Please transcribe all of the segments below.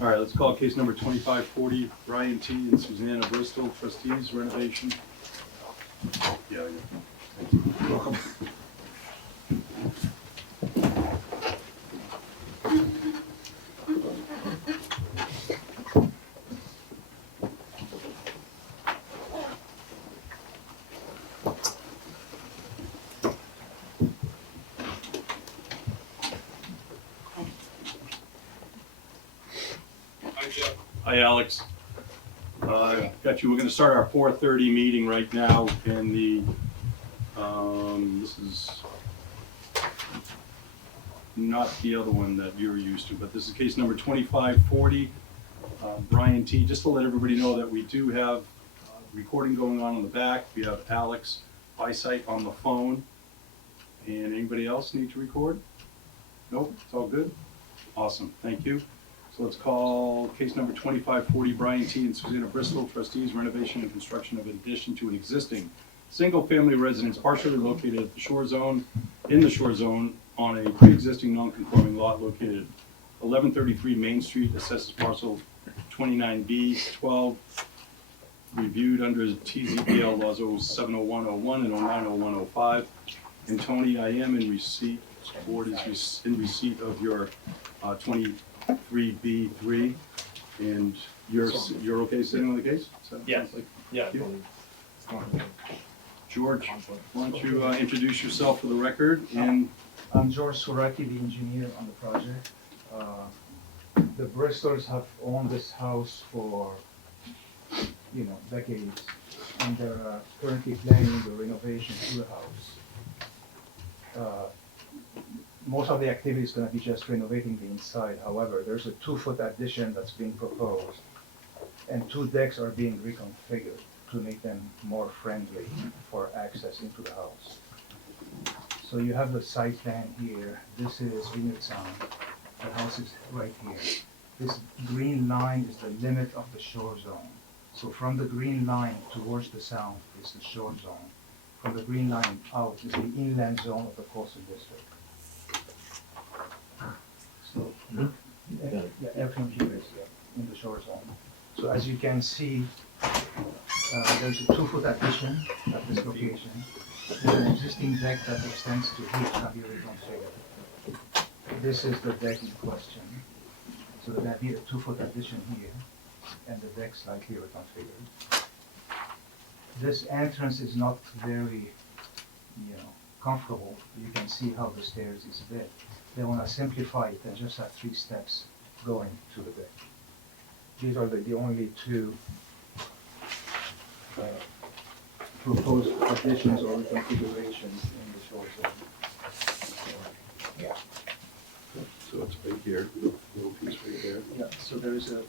All right, let's call case number 2540, Brian T. and Susanna Bristol, trustees, renovation. Yeah, thank you. Welcome. Hi, Alex. Got you. We're going to start our 4:30 meeting right now, and this is not the other one that you're used to, but this is case number 2540, Brian T. Just to let everybody know that we do have recording going on the back. We have Alex Bysite on the phone. And anybody else need to record? Nope, it's all good? Awesome, thank you. So let's call case number 2540, Brian T. and Susanna Bristol, trustees, renovation and construction of an addition to an existing single-family residence partially located at the shore zone, in the shore zone, on a pre-existing non-conforming lot located 1133 Main Street, assesses parcel 29B 12, reviewed under TZBA laws 070101 and 090105. And Tony, I am in receipt, board is in receipt of your 23B3, and you're okay sitting on the case? Yes. Like Yeah. you? George, why don't you introduce yourself for the record? And I'm George Suraki, the engineer on the project. The Bristols have owned this house for, decades, and they're currently planning the renovation to the house. Most of the activity is going to be just renovating the inside. However, there's a 2-foot addition that's being proposed, and 2 decks are being reconfigured to make them more friendly for access into the house. So you have the site plan here. This is Vineyard Sound. The house is right here. This green line is the limit of the shore zone. So from the green line towards the sound is the shore zone. From the green line out is the inland zone of the coastal district. So, everything here is in the shore zone. So as you can see, there's a 2-foot addition at this location. There's an existing deck that extends to here, now here reconfigured. This is the deck in question. So there's going to be a 2-foot addition here, and the deck slightly reconfigured. This entrance is not very, comfortable. You can see how the stairs is bit. They want to simplify it and just have 3 steps going to the deck. These are the only 2 proposed additions or configurations in the shore zone. so it's right here, little piece right there. Yeah, so there's a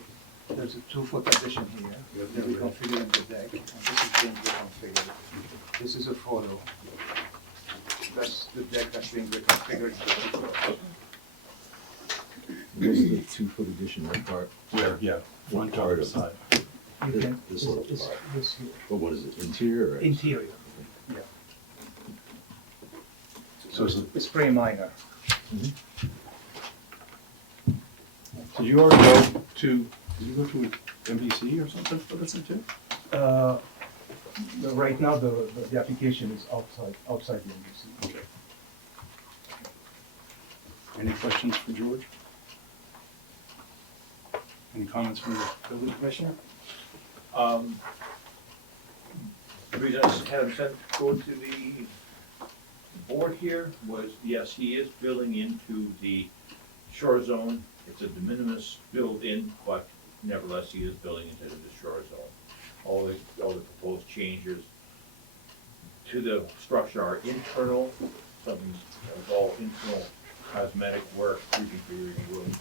2-foot addition here. They're reconfiguring the deck, and this is being reconfigured. This is a photo. That's the deck that's being reconfigured. What's the 2-foot addition, that part? Where? Yeah, front part or of side. You can, This it's little this part. here. Well, what is it, interior or? Interior, yeah. So It's pretty minor. did you already go to, MBC or something for this one too? Right now, the application is outside the NBC. Okay. Any questions for George? Any comments from the building commissioner? The reason I had him go to the board here was, yes, he is building into the shore zone. It's a de minimis build in, but nevertheless, he is building into the shore zone. All the proposed changes to the structure are internal, something that was all internal cosmetic work, reconfiguring rooms,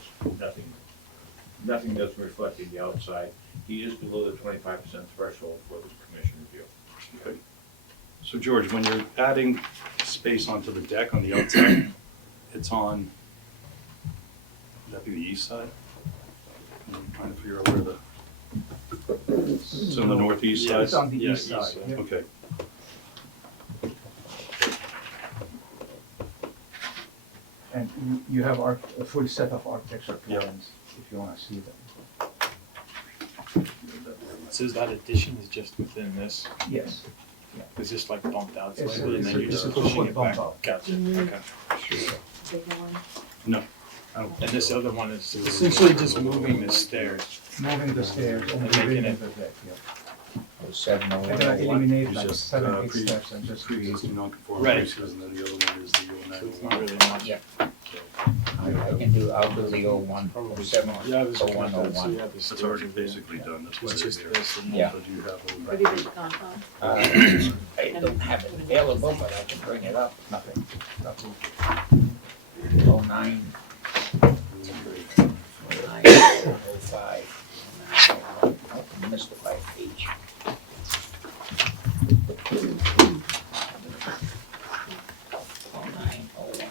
nothing doesn't reflect in the outside. He is below the 25% threshold for the commission review. Okay. So George, when you're adding space onto the deck on the outside, it's on, would that be the east side? I'm trying to figure out where it's on the northeast side? It's on the Yeah, east side. Yeah. Okay. And you have a full set of architecture Yeah. plans if you wanna see them. So that addition is just within this, Yes, it's just like bumped out It's a- slightly and it's then a- you're it's just a pushing two-foot it bump back? out. Gotcha, Mhm. okay. Bigger one. I don't And think this so. other one is essentially just moving the stairs. moving the stairs and Making raising it- the deck, yeah. Seven oh I'm one gonna oh one. eliminate It's like just, 7, 8 pre- steps and just create. Pre-existing non-conforming Right. uses, and then the other one is the So it's 0901. not really much. Yeah. I'll do the 01, Probably 07, Yeah, I was looking 01, at that, so 01. you have the That's stairs already in there. basically done, that's why It's they're just there. this and Yeah. But you have What do you think, Concom? I don't have it available, but I can bring it up. Nothing, nothing. 09, 05. Oh, I missed it by a page.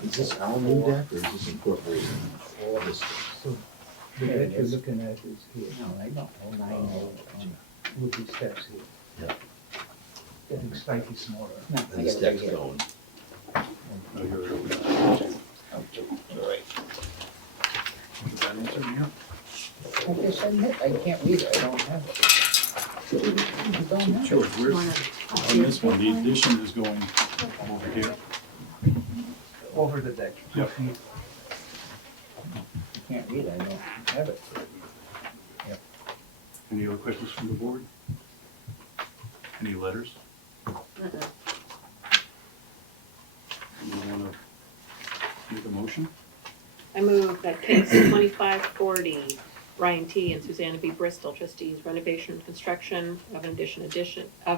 Is this our new deck or is this incorporated? This- So the There it deck you're is. looking at is here, No, I don't, 09, with these steps here. Yeah. Getting slightly smaller. No, I And got this it right deck's here. going. Oh, you're looking at it. Oh, you're right. Is that answered here? I guess I admit, I can't read it, I don't have it. You don't have it. George, where's, on this one, the addition is going over here. Over the deck, 2 Yep. feet. I can't read it, I don't have it. Any other questions from the board? Any letters? Mm-mm. You wanna make a motion? I move that case 2540, Ryan T. and Susanna B. Bristol, trustees, renovation and construction of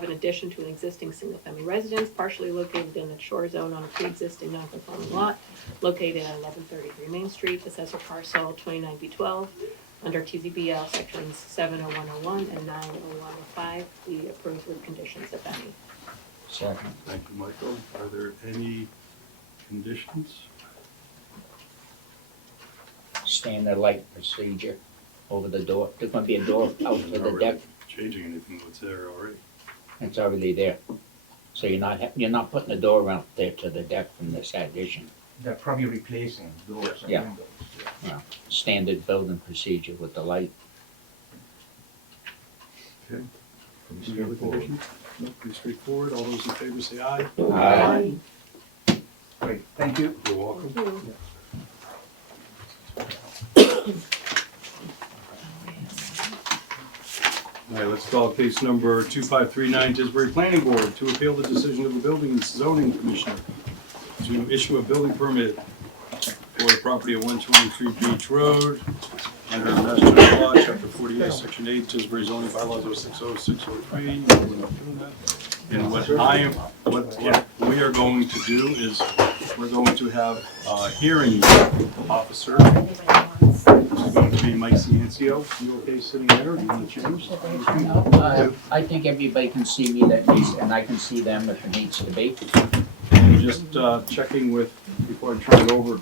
an addition to an existing single-family residence partially located in the shore zone on a pre-existing non-conforming lot located at 1133 Main Street, assessor parcel 29B12, under TZBL sections 70101 and 90105, be approved with conditions, if any. Second. Thank you, Michael. Are there any conditions? Standard light procedure over the door. There's gonna be a door out to Not the really deck. Changing anything that's there already. It's already there. So you're not putting a door out there to the deck from this addition. They're probably replacing doors and Yeah. windows. Yeah. Standard building procedure with the light. Okay. Pretty Any other straightforward. conditions? No, pretty straightforward. All those in favor say aye. Aye. Great, thank you. You're welcome. Thank you. All right, let's call case number 2539, Tisbury Planning Board, to appeal the decision of the Building and Zoning Commissioner to issue a building permit for the property at 123 Beach Road under Mass General Law, Chapter 48, Section 8, Tisbury zoning bylaws 060603. And what we are going to do is, we're going to have a hearing officer. This is going to be Mike Ciancio. You okay sitting there? Do you want to change? I think everybody can see me that needs, and I can see them if it needs to be. And just checking with, before I turn it over,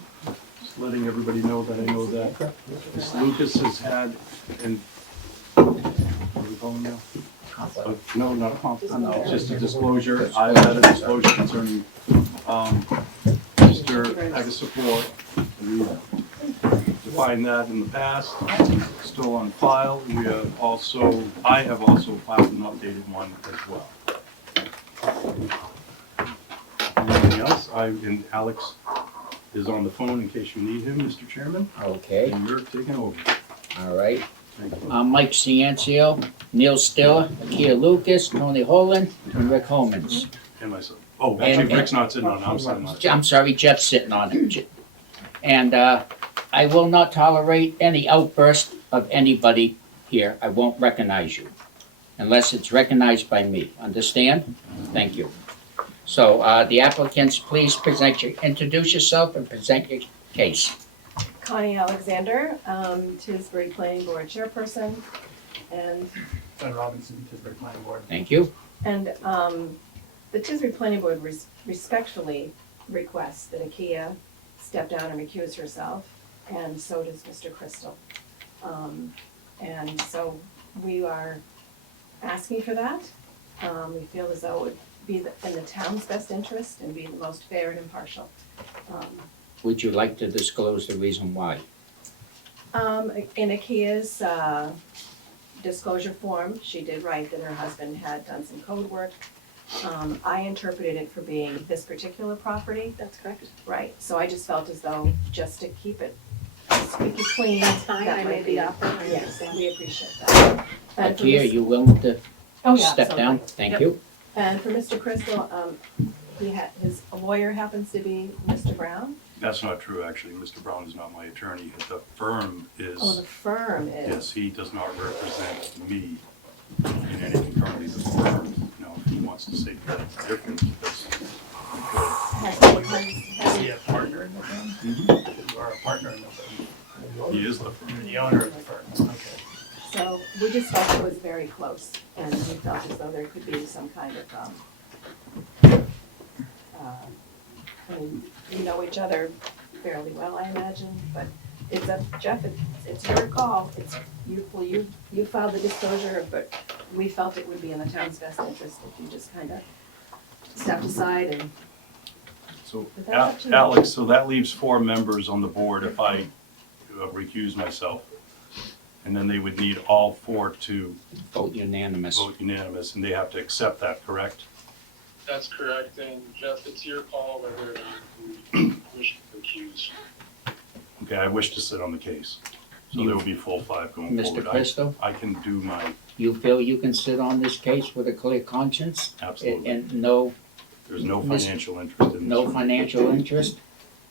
just letting everybody know that I know that Ms. Lucas has had, and, what are we calling now? No, not a conflict, no, it's just a disclosure. I've had a disclosure concerning Mr. Agasapor. We defined that in the past, still on file. We have also, I have also filed an updated one as well. Anything else? And Alex is on the phone in case you need him, Mr. Chairman, Okay, and you're taking over. all right. Thank you. I'm Mike Ciancio, Neil Stiller, Akia Lucas, Tony Holland, and Rick Holmans. And myself. Oh, actually, And- Rick's not sitting on it, I'm sitting on it. I'm sorry, Jeff's sitting on it. And I will not tolerate any outburst of anybody here. I won't recognize you unless it's recognized by me. Understand? Thank you. So the applicants, please introduce yourself and present your case. Connie Alexander, Tisbury Planning Board Chairperson, and, John Robinson, Tisbury Planning Board. Thank you. and the Tisbury Planning Board respectfully requests that Akia step down and recuse herself, and so does Mr. Crystal. And so we are asking for that. We feel as though it would be in the town's best interest and be the most fair and impartial. Would you like to disclose the reason why? In Akia's disclosure form, she did write that her husband had done some code work. I interpreted it for being this particular property, That's correct. right? So I just felt as though, just to keep it squeaky clean. That's fine, that I might made the be- offer, I Yes, understand. we appreciate that. And for Ikea, Miss- you willing to Oh, yeah, step down? absolutely. Thank Yep. you. And for Mr. Crystal, his lawyer happens to be Mr. Brown? That's not true, actually. Mr. Brown is not my attorney. The firm is. Oh, the firm is. Yes, he does not represent me in anything currently, the firm. Now, if he wants to say that's different, that's, Is he a partner in the firm? You are a partner in the firm. he is the firm. You're the owner of the firm, okay. So we just felt it was very close, and we felt as though there could be some kind of, I mean, we know each other fairly well, I imagine, but it's up, Jeff, it's your call. It's, you filed the disclosure, but we felt it would be in the town's best interest if you just kind of stepped aside and, So, But that's up to you. Alex, so that leaves 4 members on the board if I recuse myself. And then they would need all 4 to Vote unanimous. vote unanimous, and they have to accept that, correct? That's correct, and Jeff, it's your call whether or not you wish to accuse. Okay, I wish to sit on the case. So there will be full 5 going Mr. forward. Crystal, I can do my, you feel you can sit on this case with a clear conscience? absolutely. And no, There's no Miss- financial interest in this. no financial interest?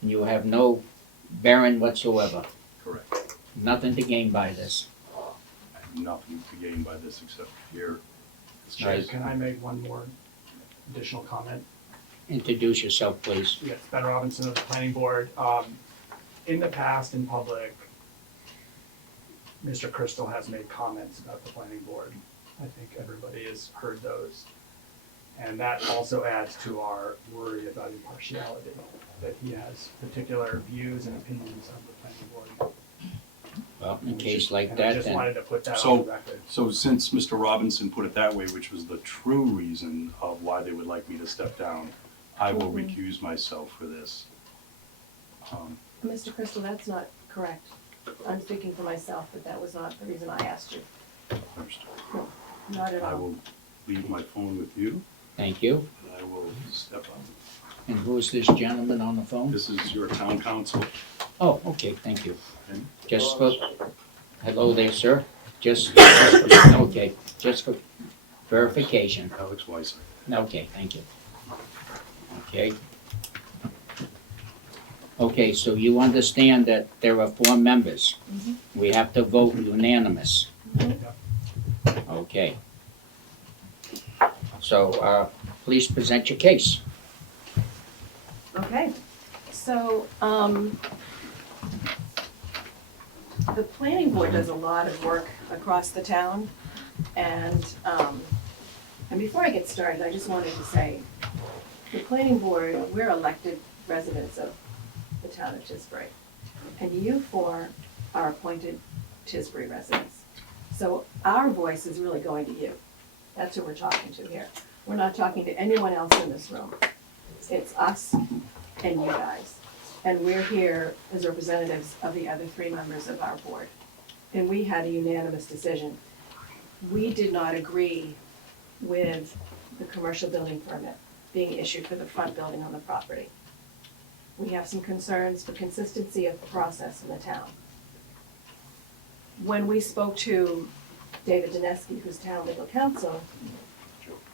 And you have no bearing whatsoever? Correct. Nothing to gain by this? I have nothing to gain by this except here. It's Right. just- Can I make one more additional comment? Introduce yourself, please. Yes, Ben Robinson of the planning board. In the past, in public, Mr. Crystal has made comments about the planning board. I think everybody has heard those. And that also adds to our worry about impartiality, that he has particular views and opinions of the planning board. Well, in a case like And I that, just then, wanted to put that So- on the record. So since Mr. Robinson put it that way, which was the true reason of why they would like me to step down, I will recuse myself for this. Mr. Crystal, that's not correct. I'm speaking for myself, but that was not the reason I asked you, First, not at I all. will leave my phone with you, thank you. and I will step up. And who is this gentleman on the phone? This is your town council. Oh, okay, thank you. Okay. Just for, hello there, sir. Okay, just for verification. Alex Weiser. Okay, thank you. Okay. Okay, so you understand that there are 4 members. We have to vote unanimous. Okay. So, please present your case. Okay, so, the planning board does a lot of work across the town, and before I get started, I just wanted to say, the planning board, we're elected residents of the town of Tisbury, and you 4 are appointed Tisbury residents. So our voice is really going to you. That's who we're talking to here. We're not talking to anyone else in this room. It's us and you guys. And we're here as representatives of the other 3 members of our board. And we had a unanimous decision. We did not agree with the commercial building permit being issued for the front building on the property. We have some concerns for consistency of the process in the town. When we spoke to David Dineski, who's town legal counsel,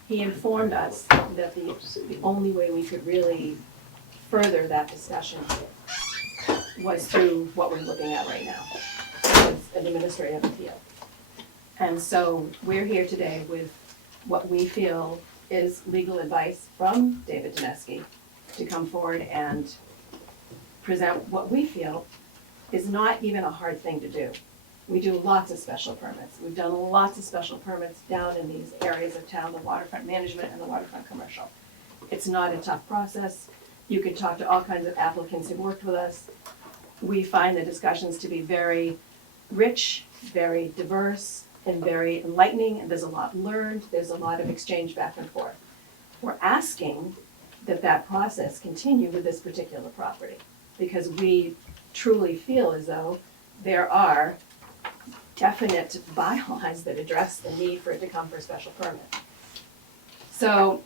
he informed us that the only way we could really further that discussion was through what we're looking at right now, with an administrative appeal. And so we're here today with what we feel is legal advice from David Dineski to come forward and present what we feel is not even a hard thing to do. We do lots of special permits. We've done lots of special permits down in these areas of town, the waterfront management and the waterfront commercial. It's not a tough process. You could talk to all kinds of applicants who've worked with us. We find the discussions to be very rich, very diverse, and very enlightening, and there's a lot learned, there's a lot of exchange back and forth. We're asking that that process continue with this particular property, because we truly feel as though there are definite bylaws that address the need for it to come for a special permit. So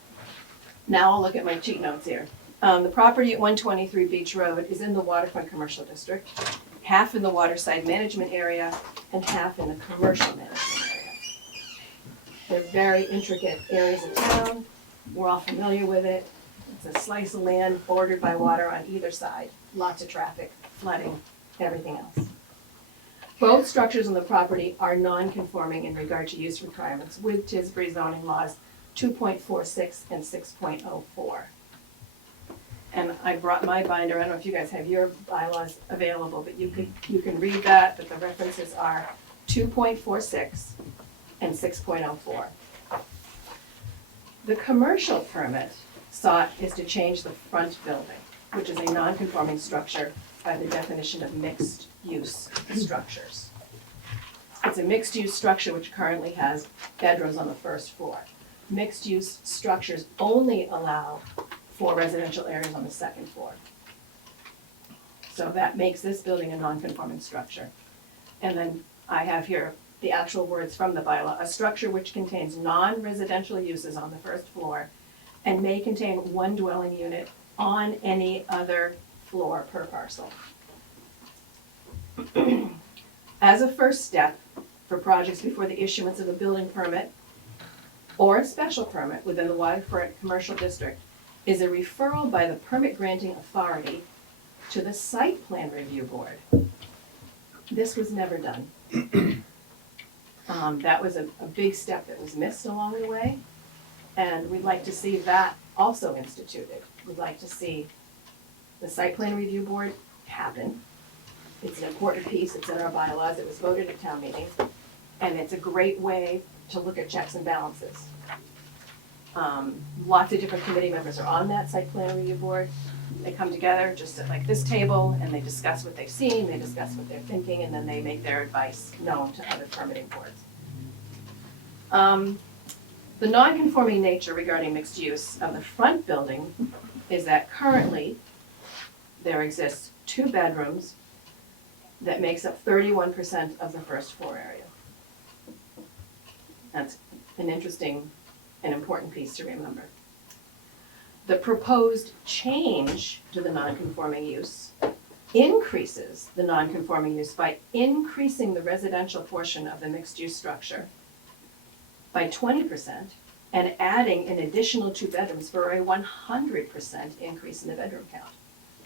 now I'll look at my cheat notes here. The property at 123 Beach Road is in the waterfront commercial district, half in the waterside management area and half in the commercial management area. They're very intricate areas of town. We're all familiar with it. It's a slice of land bordered by water on either side, lots of traffic, flooding, everything else. Both structures on the property are non-conforming in regard to use requirements with Tisbury zoning laws 2.46 and 6.04. And I brought my binder, I don't know if you guys have your bylaws available, but you can read that, but the references are 2.46 and 6.04. The commercial permit sought is to change the front building, which is a non-conforming structure by the definition of mixed-use structures. It's a mixed-use structure which currently has bedrooms on the first floor. Mixed-use structures only allow for residential areas on the second floor. So that makes this building a non-conforming structure. And then I have here the actual words from the bylaw: a structure which contains non-residential uses on the first floor and may contain one dwelling unit on any other floor per parcel. As a first step for projects before the issuance of a building permit or a special permit within the waterfront commercial district is a referral by the permit granting authority to the site plan review board. This was never done. That was a big step that was missed along the way, and we'd like to see that also instituted. We'd like to see the site plan review board happen. It's an important piece, it's in our bylaws, it was voted at town meeting, and it's a great way to look at checks and balances. Lots of different committee members are on that site plan review board. They come together just at like this table and they discuss what they've seen, they discuss what they're thinking, and then they make their advice known to other permitting boards. The non-conforming nature regarding mixed use of the front building is that currently there exists 2 bedrooms that makes up 31% of the first floor area. That's an interesting and important piece to remember. The proposed change to the non-conforming use increases the non-conforming use by increasing the residential portion of the mixed-use structure by 20% and adding an additional 2 bedrooms for a 100% increase in the bedroom count.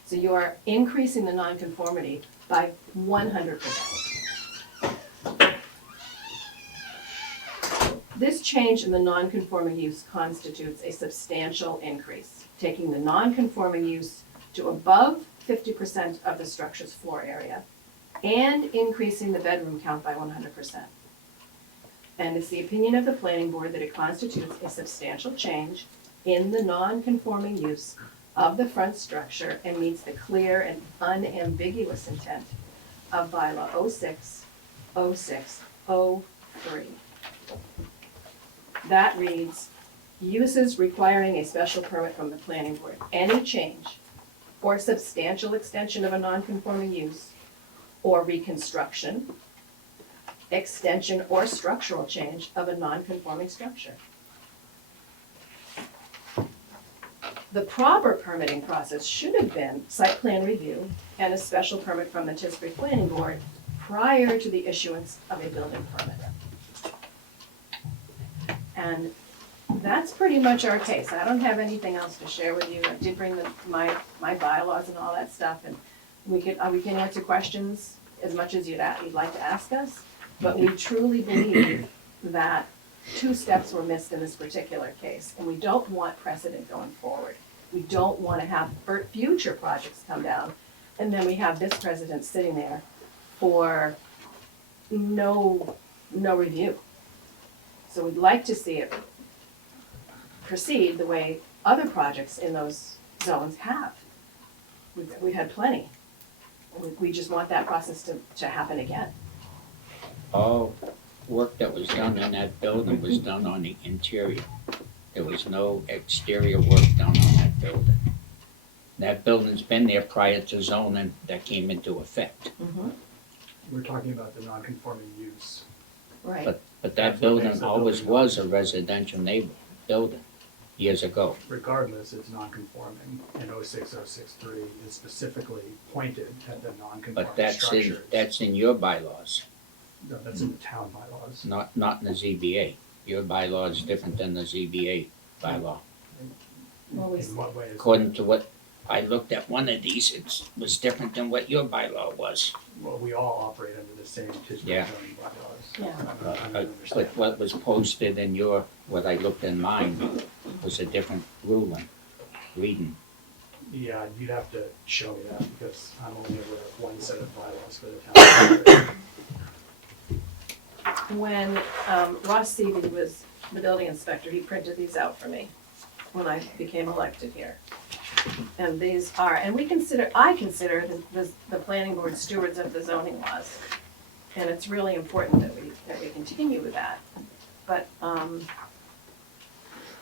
So you are increasing the nonconformity by 100%. This change in the non-conforming use constitutes a substantial increase, taking the non-conforming use to above 50% of the structure's floor area and increasing the bedroom count by 100%. And it's the opinion of the planning board that it constitutes a substantial change in the non-conforming use of the front structure and meets the clear and unambiguous intent of bylaw 060603. That reads, uses requiring a special permit from the planning board, any change or substantial extension of a non-conforming use or reconstruction, extension or structural change of a non-conforming structure. The proper permitting process should have been site plan review and a special permit from the Tisbury Planning Board prior to the issuance of a building permit. And that's pretty much our case. I don't have anything else to share with you. I did bring my bylaws and all that stuff, and we can answer questions as much as you'd like to ask us, but we truly believe that 2 steps were missed in this particular case, and we don't want precedent going forward. We don't want to have future projects come down, and then we have this precedent sitting there for no review. So we'd like to see it proceed the way other projects in those zones have. We've had plenty. We just want that process to happen again. All work that was done in that building was done on the interior. There was no exterior work done on that building. That building's been there prior to zoning that came into effect. We're talking about the non-conforming use. Right, But that That's what building makes the always building was a residential building years ago. Regardless, it's non-conforming, and 06063 is specifically pointed at the But non-conforming that's structures. that's in your bylaws, No, that's in the town bylaws. not in the ZBA. Your bylaw is different than the ZBA bylaw. Well, we- In what way is According to what, I looked at one of these, it was different than what your bylaw was. Well, we all operate under the same Tisbury Yeah. zoning bylaws. Yeah. I don't understand. But what was posted in your, what I looked in mine, was a different ruling, reading. Yeah, you'd have to show me that, because I'm only aware of one set of bylaws for the town. when Ross Seavey was the building inspector, he printed these out for me when I became elected here. And these are, and I consider the planning board stewards of the zoning laws. And it's really important that we continue with that. But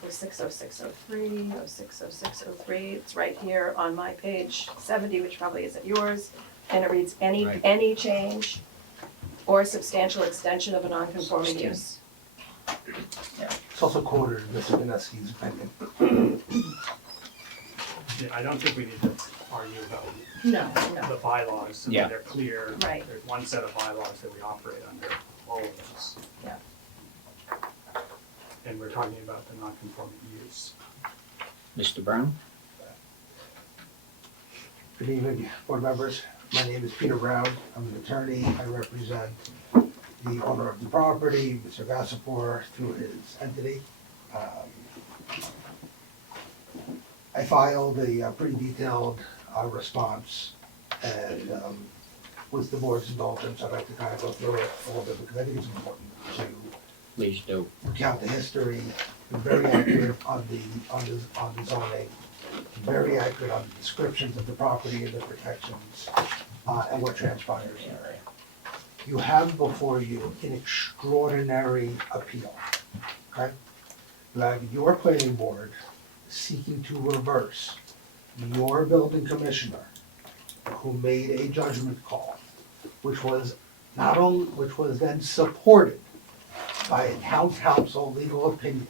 060603, 060603, it's right here on my page 70, which probably isn't yours. And it reads, Right. any change or substantial extension of a non-conforming use. It's also quoted in Mr. Dineski's opinion. Yeah, I don't think we need to argue about No, the bylaws, I Yeah. mean, they're clear. Right. There's one set of bylaws that we operate under, all of those. Yeah. And we're talking about the non-conforming use. Mr. Brown? Good evening, board members. My name is Peter Brown. I'm an attorney. I represent the owner of the property, Mr. Gassapor, through his entity. I filed a pretty detailed response, and with the board's indulgence, I'd like to kind of go through it a little bit because I think it's important to Please do. recount the history, very accurate on the zoning, very accurate on the descriptions of the property and the protections, and what transpires here. You have before you an extraordinary appeal, okay? You have your planning board seeking to reverse your building commissioner, who made a judgment call, which was then supported by a town council legal opinion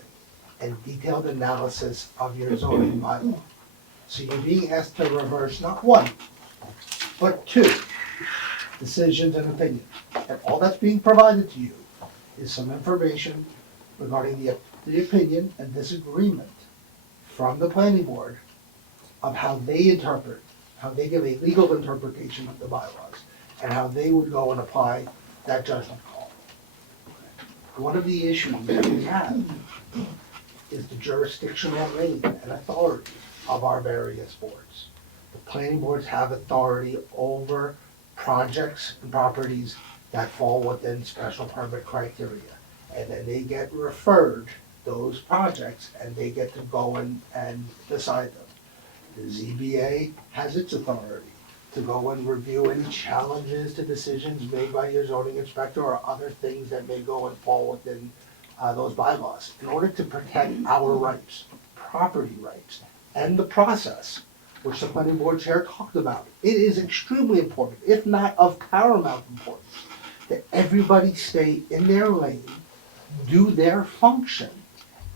and detailed analysis of your zoning bylaw. So you're being asked to reverse not one, but two decisions and opinions. And all that's being provided to you is some information regarding the opinion and disagreement from the planning board of how they interpret, how they give a legal interpretation of the bylaws, and how they would go and apply that judgment call. One of the issues that we have is the jurisdictional reign and authority of our various boards. The planning boards have authority over projects and properties that fall within special permit criteria. And then they get referred those projects and they get to go and decide them. The ZBA has its authority to go and review any challenges to decisions made by your zoning inspector or other things that may go and fall within those bylaws. In order to protect our rights, property rights, and the process, which the planning board chair talked about, it is extremely important, if not of paramount importance, that everybody stay in their lane, do their function,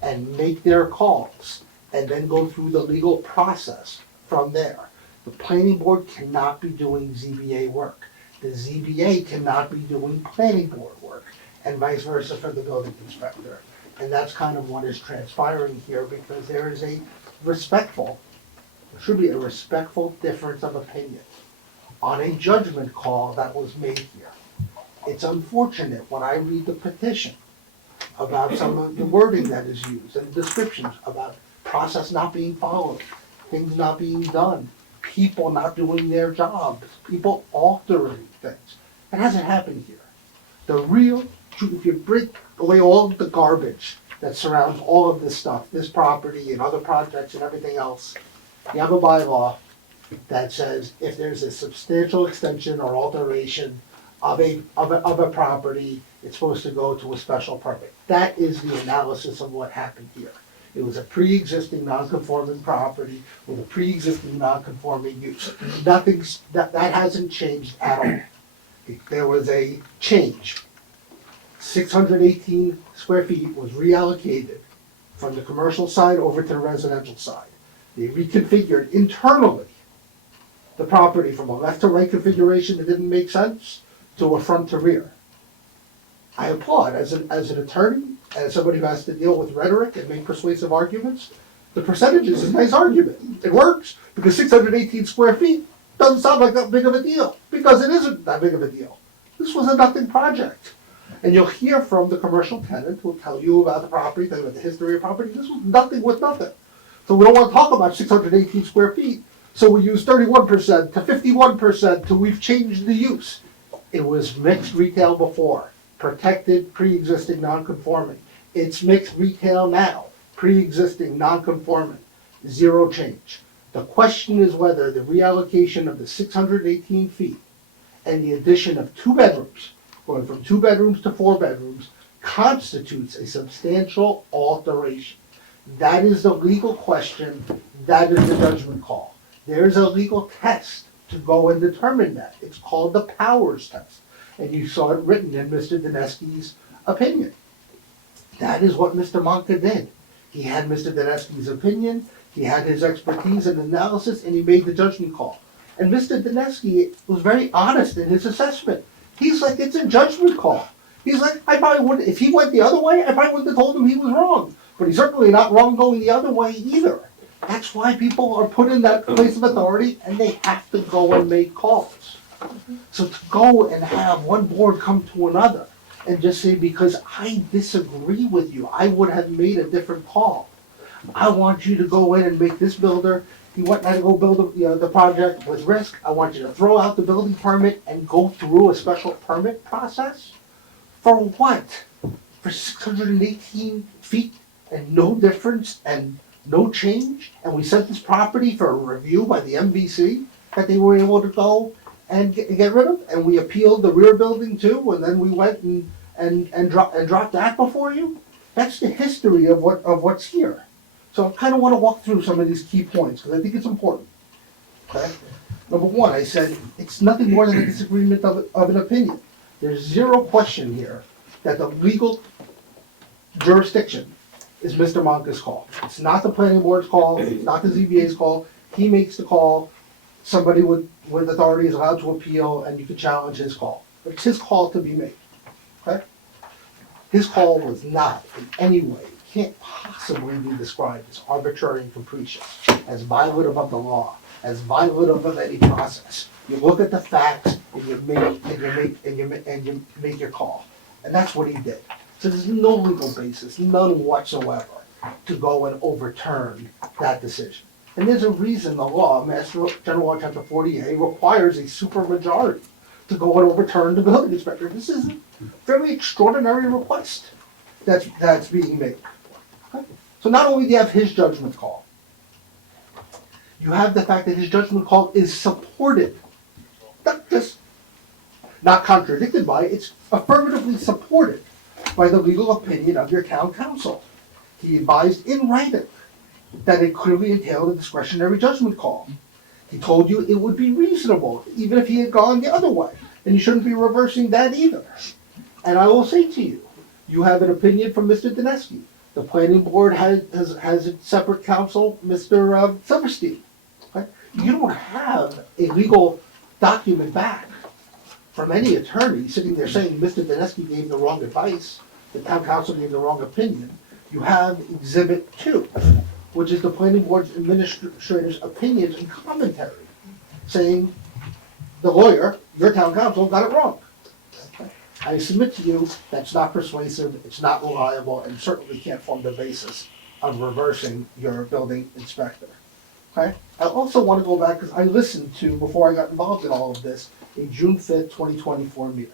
and make their calls, and then go through the legal process from there. The planning board cannot be doing ZBA work. The ZBA cannot be doing planning board work, and vice versa for the building inspector. And that's kind of what is transpiring here, because there is there should be a respectful difference of opinion on a judgment call that was made here. It's unfortunate when I read the petition about some of the wording that is used and descriptions about process not being followed, things not being done, people not doing their jobs, people altering things. It hasn't happened here. The real truth, if you break away all of the garbage that surrounds all of this stuff, this property and other projects and everything else, you have a bylaw that says if there's a substantial extension or alteration of a property, it's supposed to go to a special permit. That is the analysis of what happened here. It was a pre-existing non-conforming property with a pre-existing non-conforming use. That hasn't changed at all. There was a change. 618 square feet was reallocated from the commercial side over to the residential side. They reconfigured internally the property from a left to right configuration that didn't make sense to a front to rear. I applaud, as an attorney, as somebody who has to deal with rhetoric and make persuasive arguments, the percentages is a nice argument. It works, because 618 square feet doesn't sound like that big of a deal, because it isn't that big of a deal. This was a nothing project. And you'll hear from the commercial tenant who will tell you about the property, tell you about the history of the property. This was nothing with nothing. So we don't want to talk about 618 square feet, so we use 31% to 51% till we've changed the use. It was mixed retail before, protected, pre-existing, non-conforming. It's mixed retail now, pre-existing, non-conforming, zero change. The question is whether the reallocation of the 618 feet and the addition of 2 bedrooms, going from 2 bedrooms to 4 bedrooms, constitutes a substantial alteration. That is the legal question, that is the judgment call. There's a legal test to go and determine that. It's called the Powers test. And you saw it written in Mr. Dinesky's opinion. That is what Mr. Monka did. He had Mr. Dinesky's opinion, he had his expertise and analysis, and he made the judgment call. And Mr. Dinesky was very honest in his assessment. He's like, it's a judgment call. He's like, I probably wouldn't, if he went the other way, I probably wouldn't have told him he was wrong. But he's certainly not wrong going the other way either. That's why people are put in that place of authority, and they have to go and make calls. So to go and have one board come to another and just say, because I disagree with you, I would have made a different call. I want you to go in and make this builder, you want to go build the project with risk, I want you to throw out the building permit and go through a special permit process? For what? For 618 feet and no difference and no change? And we sent this property for a review by the MVC that they were able to go and get rid of? And we appealed the rear building too, and then we went and dropped that before you? That's the history of what's here. So I kind of want to walk through some of these key points, because I think it's important. Okay? Number one, I said, it's nothing more than a disagreement of an opinion. There's zero question here that the legal jurisdiction is Mr. Monka's call. It's not the planning board's call, it's not the ZBA's call. He makes the call. Somebody with authority is allowed to appeal, and you can challenge his call. But it's his call to be made. Okay? His call was not in any way, can't possibly be described as arbitrary and capricious, as violative of the law, as violative of any process. You look at the facts and you make your call. And that's what he did. So there's no legal basis, none whatsoever, to go and overturn that decision. And there's a reason the law, Master General Law Chapter 40A, requires a supermajority to go and overturn the building inspector. This is a very extraordinary request that's being made. Okay? So not only do you have his judgment call, you have the fact that his judgment call is supported, not just not contradicted by, it's affirmatively supported by the legal opinion of your town council. He advised in writing that it clearly entailed a discretionary judgment call. He told you it would be reasonable, even if he had gone the other way, and you shouldn't be reversing that either. And I will say to you, you have an opinion from Mr. Dinesky. The planning board has a separate counsel, Mr. Silverstein. Okay? You don't have a legal document back from any attorney sitting there saying Mr. Dinesky gave the wrong advice, the town council gave the wrong opinion. You have Exhibit 2, which is the planning board's administrator's opinions and commentary, saying the lawyer, your town council, got it wrong. I submit to you that's not persuasive, it's not reliable, and certainly can't form the basis of reversing your building inspector. Okay? I also want to go back, because I listened to, before I got involved in all of this, a June 5th, 2024 meeting.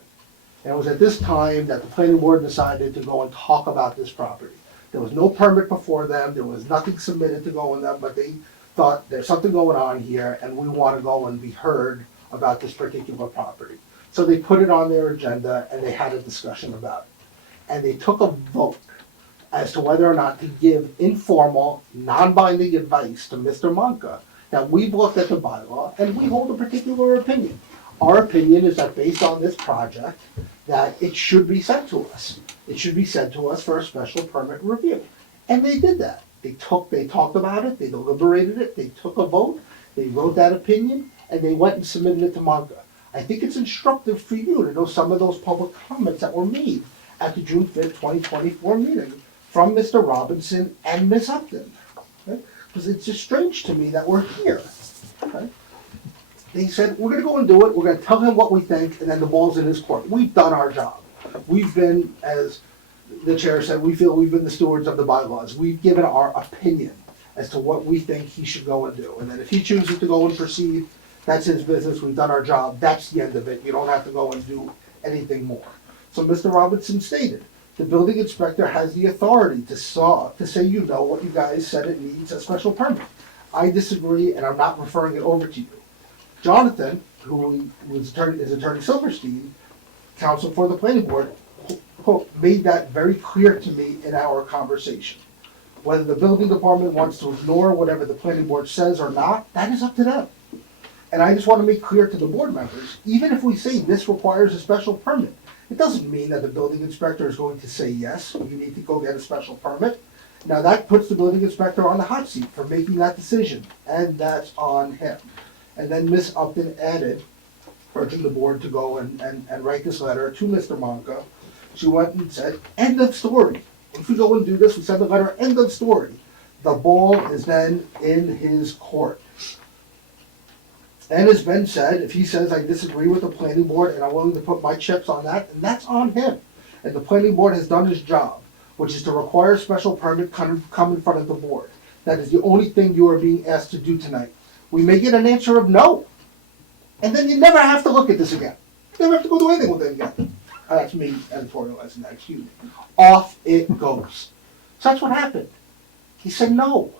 And it was at this time that the planning board decided to go and talk about this property. There was no permit before them, there was nothing submitted to go in them, but they thought there's something going on here and we want to go and be heard about this particular property. So they put it on their agenda and they had a discussion about it. And they took a vote as to whether or not to give informal, non-binding advice to Mr. Monka that we've looked at the bylaw and we hold a particular opinion. Our opinion is that based on this project, that it should be sent to us. It should be sent to us for a special permit review. And they did that. They talked about it, they deliberated it, they took a vote, they wrote that opinion, and they went and submitted it to Monka. I think it's instructive for you to know some of those public comments that were made at the June 5th, 2024 meeting from Mr. Robinson and Ms. Upton. Because it's just strange to me that we're here. Okay? They said, we're gonna go and do it, we're gonna tell him what we think, and then the ball's in his court. We've done our job. We've been, as the chair said, we feel we've been the stewards of the bylaws. We've given our opinion as to what we think he should go and do. And then if he chooses to go and proceed, that's his business, we've done our job, that's the end of it. You don't have to go and do anything more. So Mr. Robinson stated, the building inspector has the authority to say you know what you guys said it needs a special permit. I disagree, and I'm not referring it over to you. Jonathan, who is Attorney Silverstein, counsel for the planning board, made that very clear to me in our conversation. Whether the building department wants to ignore whatever the planning board says or not, that is up to them. And I just want to make clear to the board members, even if we say this requires a special permit, it doesn't mean that the building inspector is going to say, yes, you need to go get a special permit. Now that puts the building inspector on the hot seat for making that decision, and that's on him. And then Ms. Upton added, urging the board to go and write this letter to Mr. Monka. She went and said, end of story. If we go and do this, we send the letter, end of story. The ball is then in his court. And as Ben said, if he says, I disagree with the planning board and I'm willing to put my chips on that, and that's on him. And the planning board has done his job, which is to require a special permit come in front of the board. That is the only thing you are being asked to do tonight. We may get an answer of no. And then you never have to look at this again. You never have to go do anything with it again. That's me editorializing that, excuse me. Off it goes. So that's what happened. He said no.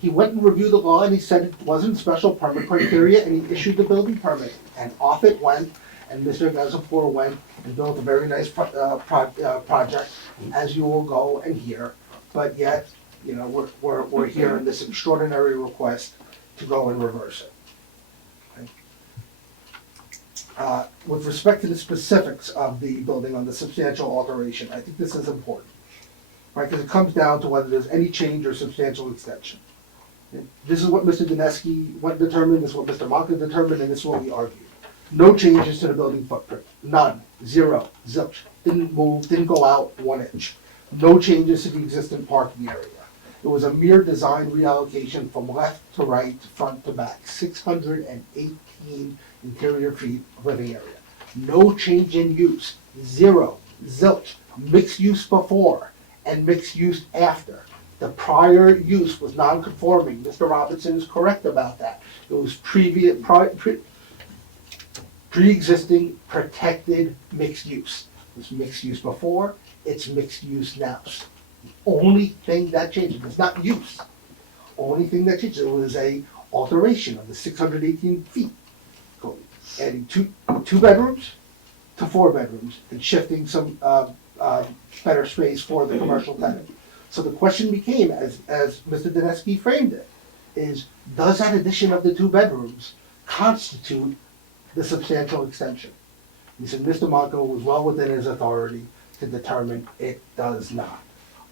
He went and reviewed the law and he said it wasn't special permit criteria and he issued the building permit. And off it went, and Mr. Gazapour went and built a very nice project, as you will go and hear. But yet, you know, we're here in this extraordinary request to go and reverse it. Okay. With respect to the specifics of the building on the substantial alteration, I think this is important, right? Because it comes down to whether there's any change or substantial extension. This is what Mr. Dineski determined, this is what Mr. Monka determined, and this is what we argued. No changes to the building footprint, none, zero, zilch, didn't move, didn't go out 1 inch. No changes to the existing parking area. It was a mere design reallocation from left to right, front to back, 618 interior feet of living area. No change in use, zero, zilch, mixed use before and mixed use after. The prior use was non-conforming. Mr. Robinson is correct about that. It was pre-existing protected mixed use. It was mixed use before, it's mixed use now. The only thing that changed, it's not use. Only thing that changed, it was a alteration of the 618 feet. Adding two bedrooms to 4 bedrooms and shifting some better space for the commercial tenant. So the question became, as Mr. Dineski framed it, is does that addition of the 2 bedrooms constitute the substantial extension? He said Mr. Monka was well within his authority to determine it does not.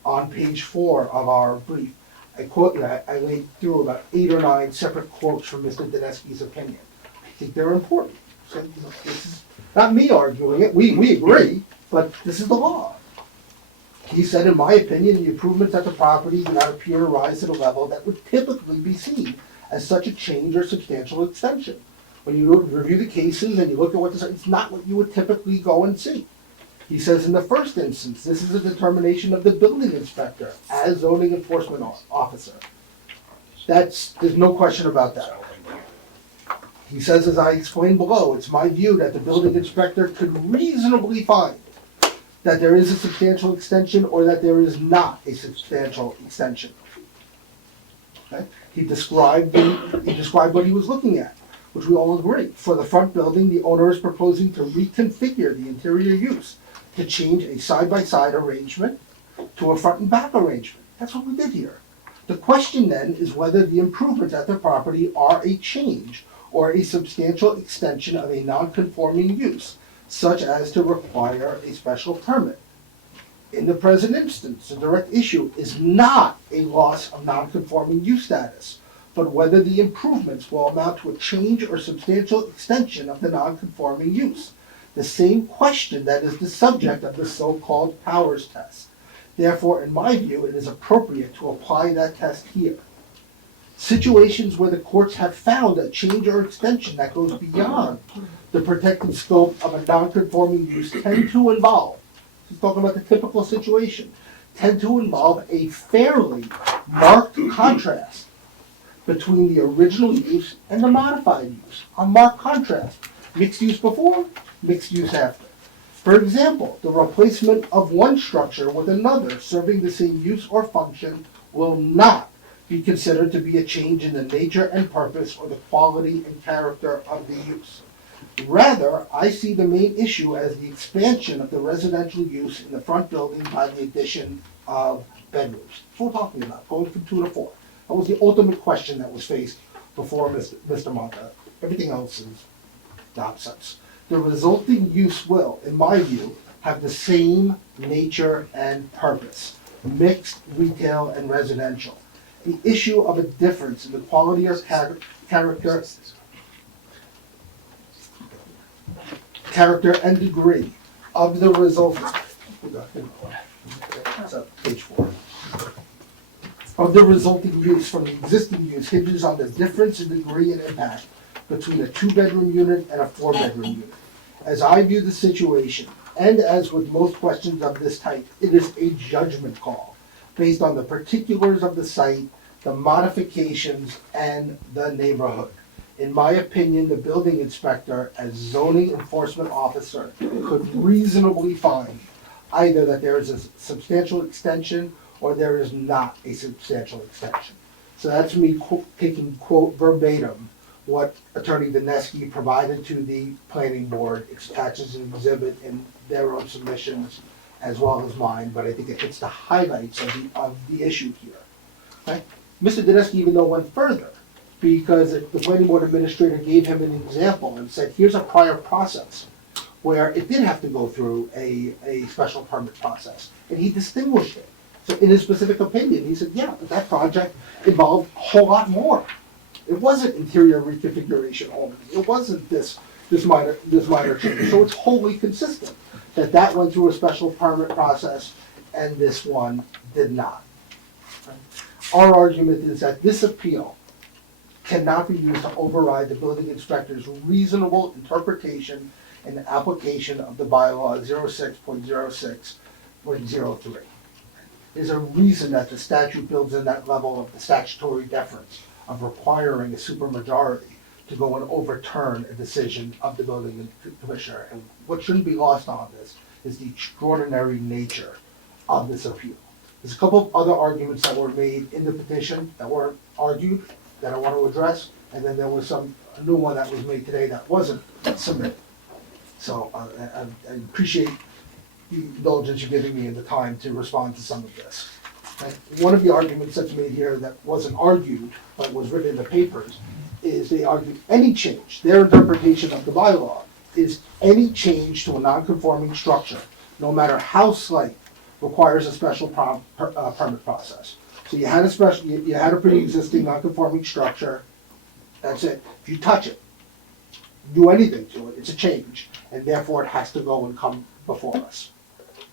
On page 4 of our brief, I laid through about 8 or 9 separate quotes from Mr. Dineski's opinion. I think they're important. So, this is not me arguing it, we agree, but this is the law. He said, in my opinion, the improvements at the property do not appear to rise to the level that would typically be seen as such a change or substantial extension. When you review the cases and you look at what it's not what you would typically go and see. He says, in the first instance, this is a determination of the building inspector as zoning enforcement officer. There's no question about that. He says, as I explained below, it's my view that the building inspector could reasonably find that there is a substantial extension or that there is not a substantial extension. Okay? He described what he was looking at, which we all agree. For the front building, the owner is proposing to reconfigure the interior use to change a side-by-side arrangement to a front and back arrangement. That's what we did here. The question then is whether the improvements at the property are a change or a substantial extension of a non-conforming use, such as to require a special permit. In the present instance, the direct issue is not a loss of non-conforming use status, but whether the improvements will amount to a change or substantial extension of the non-conforming use. The same question that is the subject of the so-called powers test. Therefore, in my view, it is appropriate to apply that test here. Situations where the courts have found a change or extension that goes beyond the protected scope of a non-conforming use tend to involve, he's talking about the typical situation, tend to involve a fairly marked contrast between the original use and the modified use. A marked contrast. Mixed use before, mixed use after. For example, the replacement of one structure with another serving the same use or function will not be considered to be a change in the nature and purpose or the quality and character of the use. Rather, I see the main issue as the expansion of the residential use in the front building by the addition of bedrooms. That's what we're talking about, going from 2 to 4. That was the ultimate question that was faced before Mr. Monta. Everything else is nonsense. The resulting use will, in my view, have the same nature and purpose, mixed retail and residential. The issue of a difference in the quality or character and degree of the result, page 4, of the resulting use from the existing use hinges on the difference in degree and impact between a 2-bedroom unit and a 4-bedroom unit. As I view the situation, and as with most questions of this type, it is a judgment call based on the particulars of the site, the modifications, and the neighborhood. In my opinion, the building inspector, as zoning enforcement officer, could reasonably find either that there is a substantial extension or there is not a substantial extension. So that's me taking quote verbatim what Attorney Dineski provided to the planning board. It's attached as an exhibit in their own submissions as well as mine, but I think it hits the highlights of the issue here. Okay? Mr. Dineski even went further, because the planning board administrator gave him an example and said, here's a prior process where it did have to go through a special permit process, and he distinguished it. So in his specific opinion, he said, yeah, but that project involved a whole lot more. It wasn't interior reconfiguration only. It wasn't this minor change. So it's wholly consistent that went through a special permit process and this one did not. Our argument is that this appeal cannot be used to override the building inspector's reasonable interpretation and application of the bylaw 06.06.03. There's a reason that the statute builds in that level of the statutory deference of requiring a supermajority to go and overturn a decision of the building commissioner. And what shouldn't be lost on this is the extraordinary nature of this appeal. There's a couple of other arguments that were made in the petition that were argued that I want to address, and then there was a new one that was made today that wasn't submitted. So I appreciate the indulgence you're giving me and the time to respond to some of this. And one of the arguments that's made here that wasn't argued, but was written in the papers, is they argued any change, their interpretation of the bylaw, is any change to a non-conforming structure, no matter how slight, requires a special permit process. So you had a pre-existing non-conforming structure, that's it. If you touch it, do anything to it, it's a change, and therefore it has to go and come before us.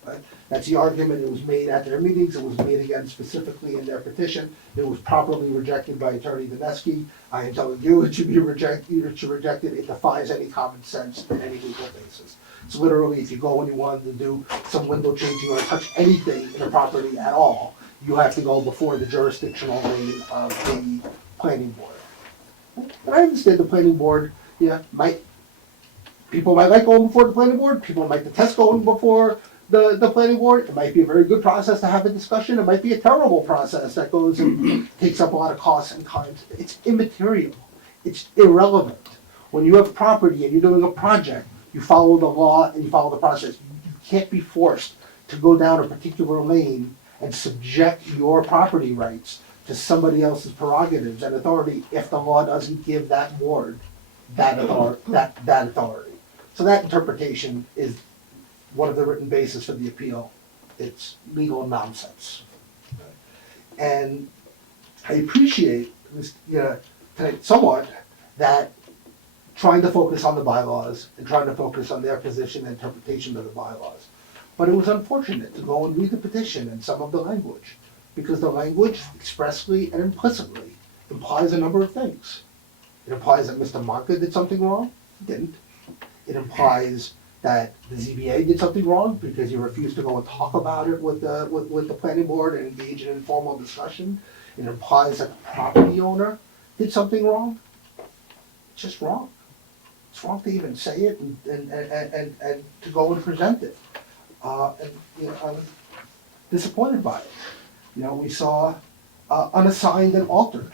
Right? That's the argument. It was made at their meetings. It was made again specifically in their petition. It was properly rejected by Attorney Dineski. I am telling you, it should be rejected. It should reject it. It defies any common sense in any legal basis. So literally, if you go and you wanted to do some window changing or touch anything in a property at all, you have to go before the jurisdictional lane of the planning board. And I understand the planning board, people might like going before the planning board. People might detest going before the planning board. It might be a very good process to have a discussion. It might be a terrible process that goes and takes up a lot of costs and time. It's immaterial. It's irrelevant. When you have property and you're doing a project, you follow the law and you follow the process. You can't be forced to go down a particular lane and subject your property rights to somebody else's prerogatives and authority if the law doesn't give that board that authority. So that interpretation is one of the written basis for the appeal. It's legal nonsense. And I appreciate this, tonight somewhat, that trying to focus on the bylaws and trying to focus on their position and interpretation of the bylaws. But it was unfortunate to go and read the petition and some of the language, because the language expressly and implicitly implies a number of things. It implies that Mr. Marka did something wrong, he didn't. It implies that the ZBA did something wrong because he refused to go and talk about it with the planning board and engage in informal discussion. It implies that the property owner did something wrong. It's just wrong. It's wrong to even say it and to go and present it. I was disappointed by it. We saw unassigned and altered.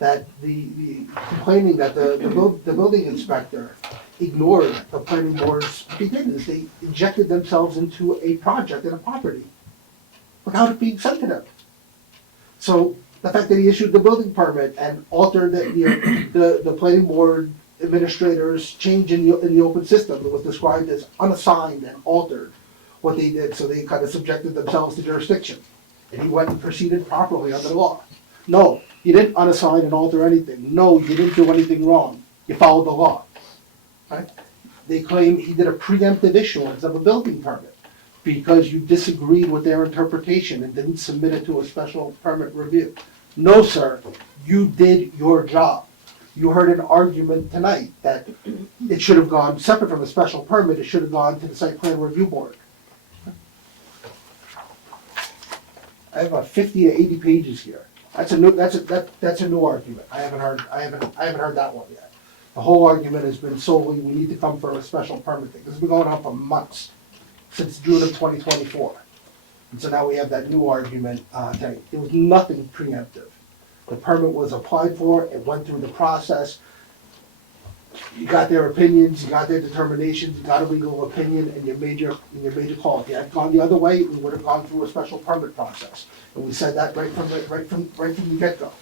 That the complaining that the building inspector ignored the planning board's, what they did is they injected themselves into a project and a property without it being sent to them. So the fact that he issued the building permit and altered the planning board administrator's change in the open system, it was described as unassigned and altered what they did, so they kind of subjected themselves to jurisdiction. And he went and proceeded properly under the law. No, you didn't unassign and alter anything. No, you didn't do anything wrong. You followed the law. Right? They claim he did a preemptive issuance of a building permit because you disagreed with their interpretation and didn't submit it to a special permit review. No, sir, you did your job. You heard an argument tonight that it should have gone, separate from a special permit, it should have gone to the site plan review board. I have about 50 to 80 pages here. That's a new argument. I haven't heard that one yet. The whole argument has been solely, we need to come for a special permit thing. This has been going on for months, since June of 2024. And so now we have that new argument tonight. There was nothing preemptive. The permit was applied for, it went through the process. You got their opinions, you got their determinations, you got a legal opinion, and you made your call. If you had gone the other way, we would have gone through a special permit process. And we said that right from the get-go.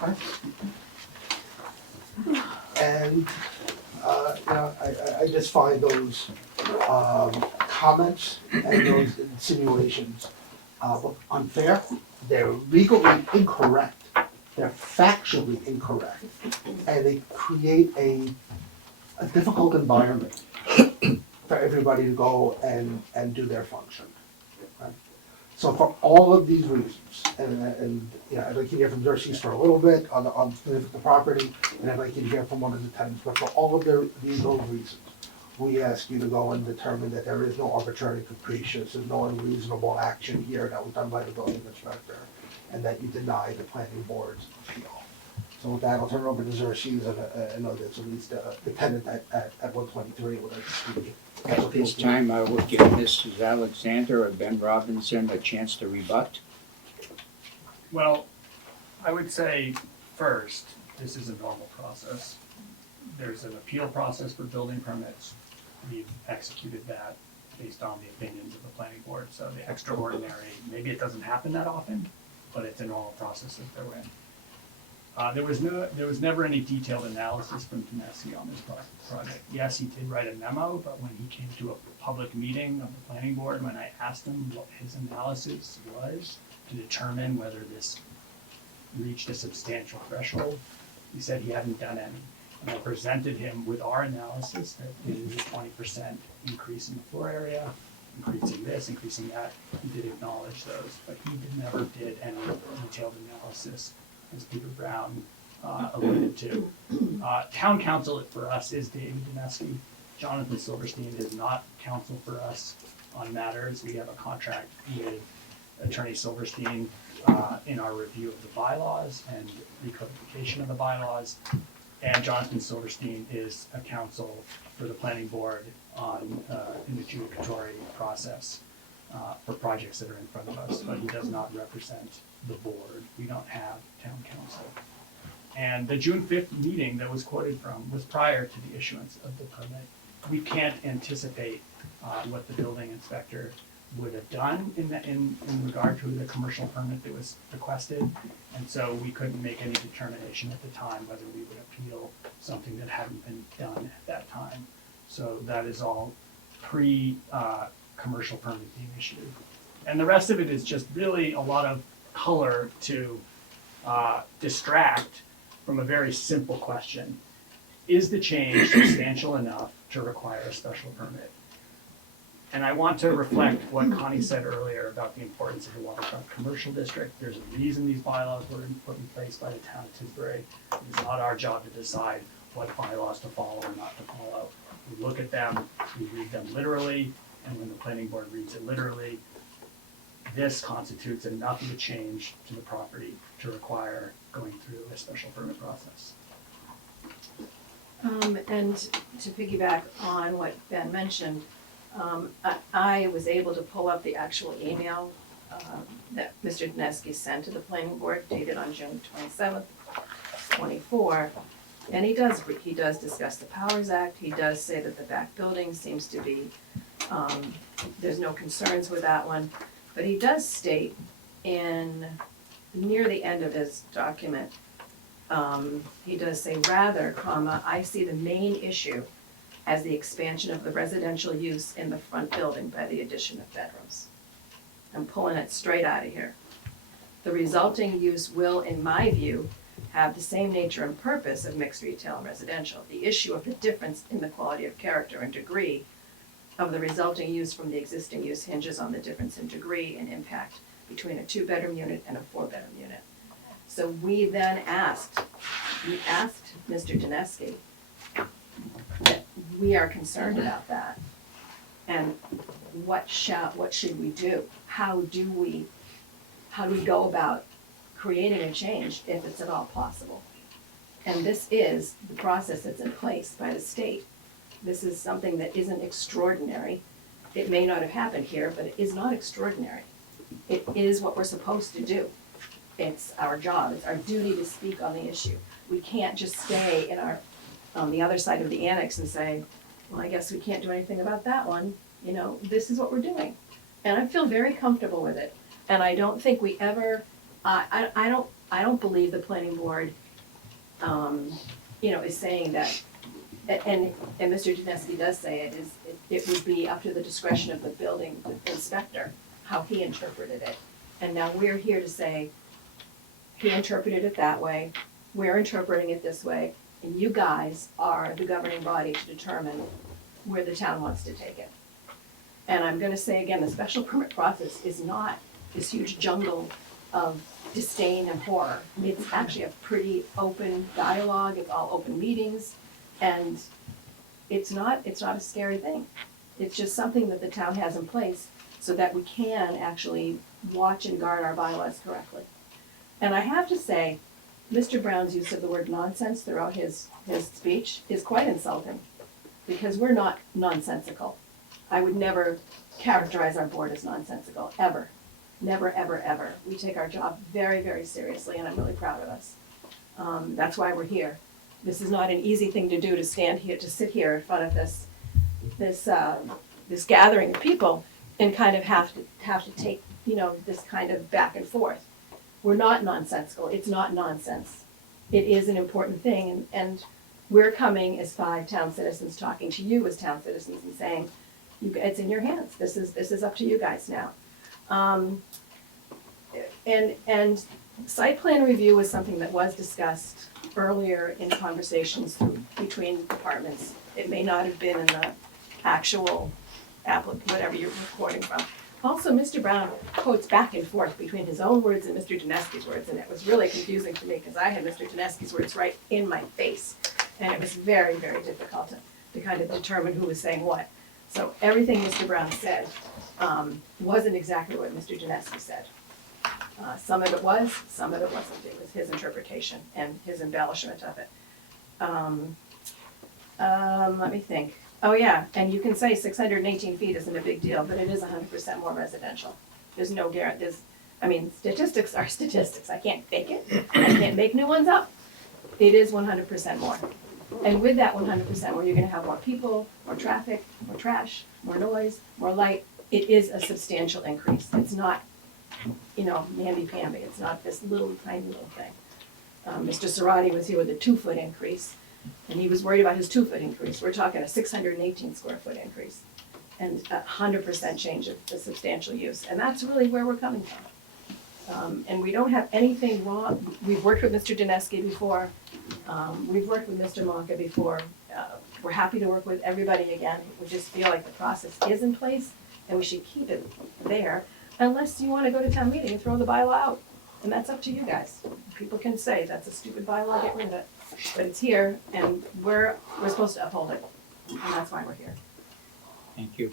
Right? And I just find those comments and those insinuations unfair. They're legally incorrect. They're factually incorrect. And they create a difficult environment for everybody to go and do their function. Right? So for all of these reasons, and I'd like to hear from Xerxes for a little bit on the property, and I'd like you to hear from one of the tenants, but for all of those reasons, we ask you to go and determine that there is no arbitrary capricious, there's no unreasonable action here that was done by the building inspector, and that you deny the planning board's appeal. So with that, I'll turn it over to Xerxes, and I know there's at least the tenant at 123 would like to speak. At this time, I will give Mrs. Alexander or Ben Robinson a chance to rebut. Well, I would say first, this is a normal process. There's an appeal process for building permits. We've executed that based on the opinions of the planning board. So the extraordinary, maybe it doesn't happen that often, but it's a normal process that they're in. There was never any detailed analysis from Dineski on this project. Yes, he did write a memo, but when he came to a public meeting of the planning board, when I asked him what his analysis was to determine whether this reached a substantial threshold, he said he hadn't done any. And I presented him with our analysis that it is a 20% increase in the floor area, increasing this, increasing that. He did acknowledge those, but he never did any detailed analysis, as Peter Brown alluded to. Town counsel for us is David Dineski. Jonathan Silverstein is not counsel for us on matters. We have a contract with Attorney Silverstein in our review of the bylaws and recodification of the bylaws. And Jonathan Silverstein is a counsel for the planning board on an adjudicatory process for projects that are in front of us, but he does not represent the board. We don't have town council. And the June 5th meeting that was quoted from was prior to the issuance of the permit. We can't anticipate what the building inspector would have done in regard to the commercial permit that was requested. And so we couldn't make any determination at the time whether we would appeal something that hadn't been done at that time. So that is all pre-commercial permit being issued. And the rest of it is just really a lot of color to distract from a very simple question. Is the change substantial enough to require a special permit? And I want to reflect what Connie said earlier about the importance of the waterfront commercial district. There's a reason these bylaws were put in place by the town of Tisbury. It's not our job to decide what bylaws to follow or not to follow. We look at them, we read them literally, and when the planning board reads it literally, this constitutes enough of a change to the property to require going through a special permit process. And to piggyback on what Ben mentioned, I was able to pull up the actual email that Mr. Dineski sent to the planning board dated on June 27th, 24. And he does discuss the Powers Act. He does say that the back building seems to be, there's no concerns with that one. But he does state near the end of his document, he does say, rather, I see the main issue as the expansion of the residential use in the front building by the addition of bedrooms. I'm pulling it straight out of here. The resulting use will, in my view, have the same nature and purpose of mixed retail and residential. The issue of the difference in the quality of character and degree of the resulting use from the existing use hinges on the difference in degree and impact between a 2-bedroom unit and a 4-bedroom unit. So we then asked Mr. Dineski that we are concerned about that. And what should we do? How do we go about creating a change if it's at all possible? And this is the process that's in place by the state. This is something that isn't extraordinary. It may not have happened here, but it is not extraordinary. It is what we're supposed to do. It's our job, it's our duty to speak on the issue. We can't just stay on the other side of the annex and say, well, I guess we can't do anything about that one. You know, this is what we're doing. And I feel very comfortable with it. And I don't think we ever, I don't believe the planning board, is saying that, and Mr. Dineski does say it would be up to the discretion of the building inspector how he interpreted it. And now we're here to say, he interpreted it that way, we're interpreting it this way, and you guys are the governing body to determine where the town wants to take it. And I'm gonna say again, the special permit process is not this huge jungle of disdain and horror. It's actually a pretty open dialogue, it's all open meetings, and it's not a scary thing. It's just something that the town has in place so that we can actually watch and guard our bylaws correctly. And I have to say, Mr. Brown's use of the word nonsense throughout his speech is quite insulting, because we're not nonsensical. I would never characterize our board as nonsensical, ever. Never, ever, ever. We take our job very, very seriously, and I'm really proud of us. That's why we're here. This is not an easy thing to do, to stand here, to sit here in front of this gathering of people and kind of have to take, this kind of back and forth. We're not nonsensical. It's not nonsense. It is an important thing, and we're coming as 5 town citizens talking to you as town citizens and saying, it's in your hands. This is up to you guys now. And site plan review was something that was discussed earlier in conversations between departments. It may not have been in the actual whatever you're recording from. Also, Mr. Brown quotes back and forth between his own words and Mr. Dineski's words, and it was really confusing for me because I had Mr. Dineski's words right in my face, and it was very, very difficult to kind of determine who was saying what. So everything Mr. Brown said wasn't exactly what Mr. Dineski said. Some of it was, some of it wasn't. It was his interpretation and his embellishment of it. Let me think. Oh yeah, and you can say 618 feet isn't a big deal, but it is 100% more residential. There's no guarantee. Statistics are statistics. I can't fake it. I can't make new ones up. It is 100% more. And with that 100% more, you're gonna have more people, more traffic, more trash, more noise, more light, it is a substantial increase. It's not, you know, namby-pamby, it's not this little tiny little thing. Mr. Sarati was here with a 2-foot increase, and he was worried about his 2-foot increase. We're talking a 618 square foot increase, and 100% change of the substantial use, and that's really where we're coming from. And we don't have anything wrong. We've worked with Mr. Dineski before, we've worked with Mr. Monka before. We're happy to work with everybody again. We just feel like the process is in place, and we should keep it there, unless you wanna go to town meeting and throw the bylaw out. And that's up to you guys. People can say, that's a stupid bylaw, get rid of it. But it's here, and we're supposed to uphold it, and that's why we're here. Thank you.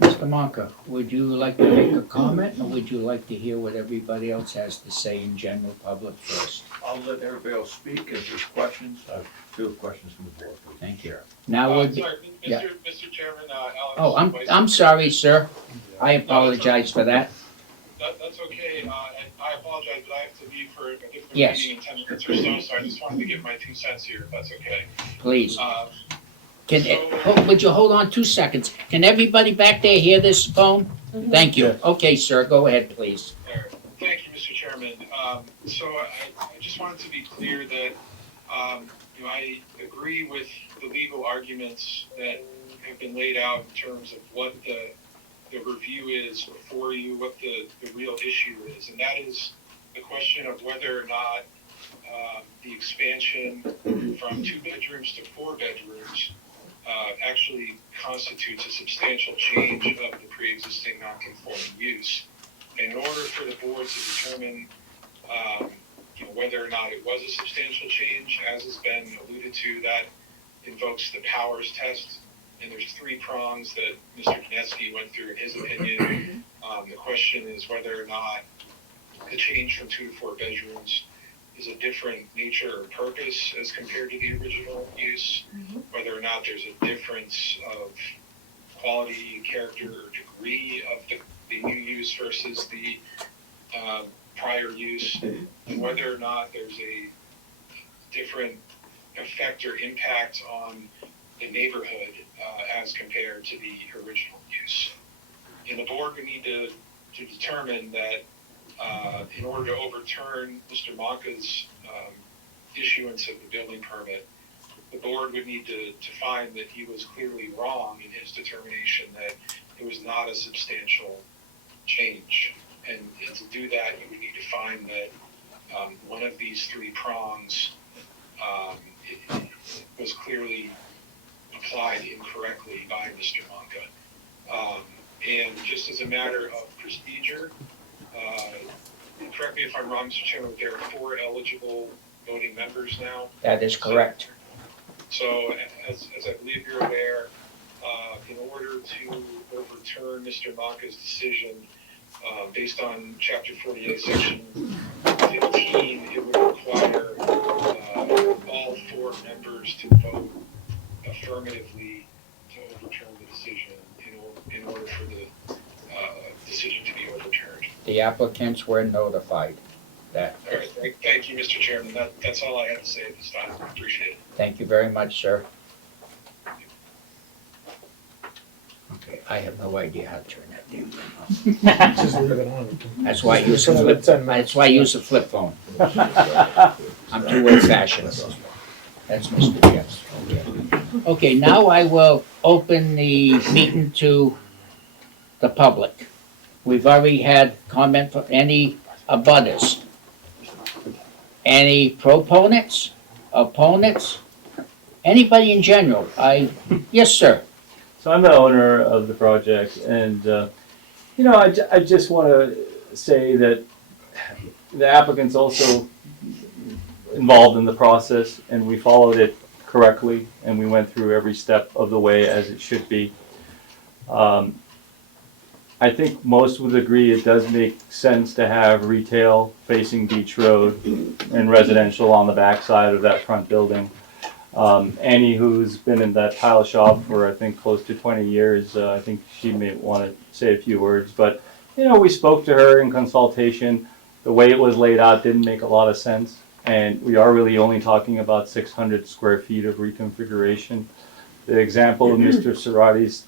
Mr. Monka, would you like to make a comment, or would you like to hear what everybody else has to say in general public first? I'll let everybody else speak. If there's questions, I field questions from the board. Thank you. Now would, Sorry, yeah. Mr. Chairman, Alex. oh, Vice- I'm sorry, sir. I apologize for that. That's okay, and I apologize, but I have to leave for a different Yes. meeting in 10 minutes or so I just wanted to give my 2 cents here, if that's okay. Please. Uh, Would you hold on 2 seconds? Can everybody back there hear this phone? Thank you. Okay, sir, go ahead, please. Thank you, Mr. Chairman. So I just wanted to be clear that, you know, I agree with the legal arguments that have been laid out in terms of what the review is before you, what the real issue is, and that is the question of whether or not the expansion from 2 bedrooms to 4 bedrooms actually constitutes a substantial change of the pre-existing non-conforming use. And in order for the board to determine you know, whether or not it was a substantial change, as has been alluded to, that invokes the powers test. And there's 3 prongs that Mr. Dineski went through in his opinion. The question is whether or not the change from 2 to 4 bedrooms is a different nature or purpose as compared to the original use, whether or not there's a difference of quality, character, or degree of the new use versus the prior use, and whether or not there's a different effect or impact on the neighborhood as compared to the original use. And the board would need to determine that in order to overturn Mr. Monka's issuance of the building permit, the board would need to find that he was clearly wrong in his determination that it was not a substantial change. And to do that, you would need to find that one of these 3 prongs was clearly applied incorrectly by Mr. Monka. And just as a matter of procedure, correct me if I'm wrong, Mr. Chairman, there are 4 eligible voting members now. That is correct. So as I believe you're aware, in order to overturn Mr. Monka's decision, based on Chapter 48, Section 15, it would require all 4 members to vote affirmatively to overturn the decision in order for the decision to be overturned. The applicants were notified that. All right, thank you, Mr. Chairman. That's all I have to say at this time. I appreciate it. Thank you very much, sir. Okay, I have no idea how to turn that damn thing off. Just leave it on. That's why I use a flip, that's why I use a flip phone. I'm too old fashioned. That's Mr. Jeffs. Okay, now I will open the meeting to the public. We've already had comment from any abutters. Any proponents, opponents, anybody in general? Yes, sir. So I'm the owner of the project, and you know, I just want to say that the applicant's also involved in the process, and we followed it correctly, and we went through every step of the way as it should be. I think most would agree it does make sense to have retail facing Beach Road and residential on the backside of that front building. Annie, who's been in that tile shop for I think close to 20 years, I think she may want to say a few words, but you know, we spoke to her in consultation. The way it was laid out didn't make a lot of sense, and we are really only talking about 600 square feet of reconfiguration. The example of Mr. Sarati's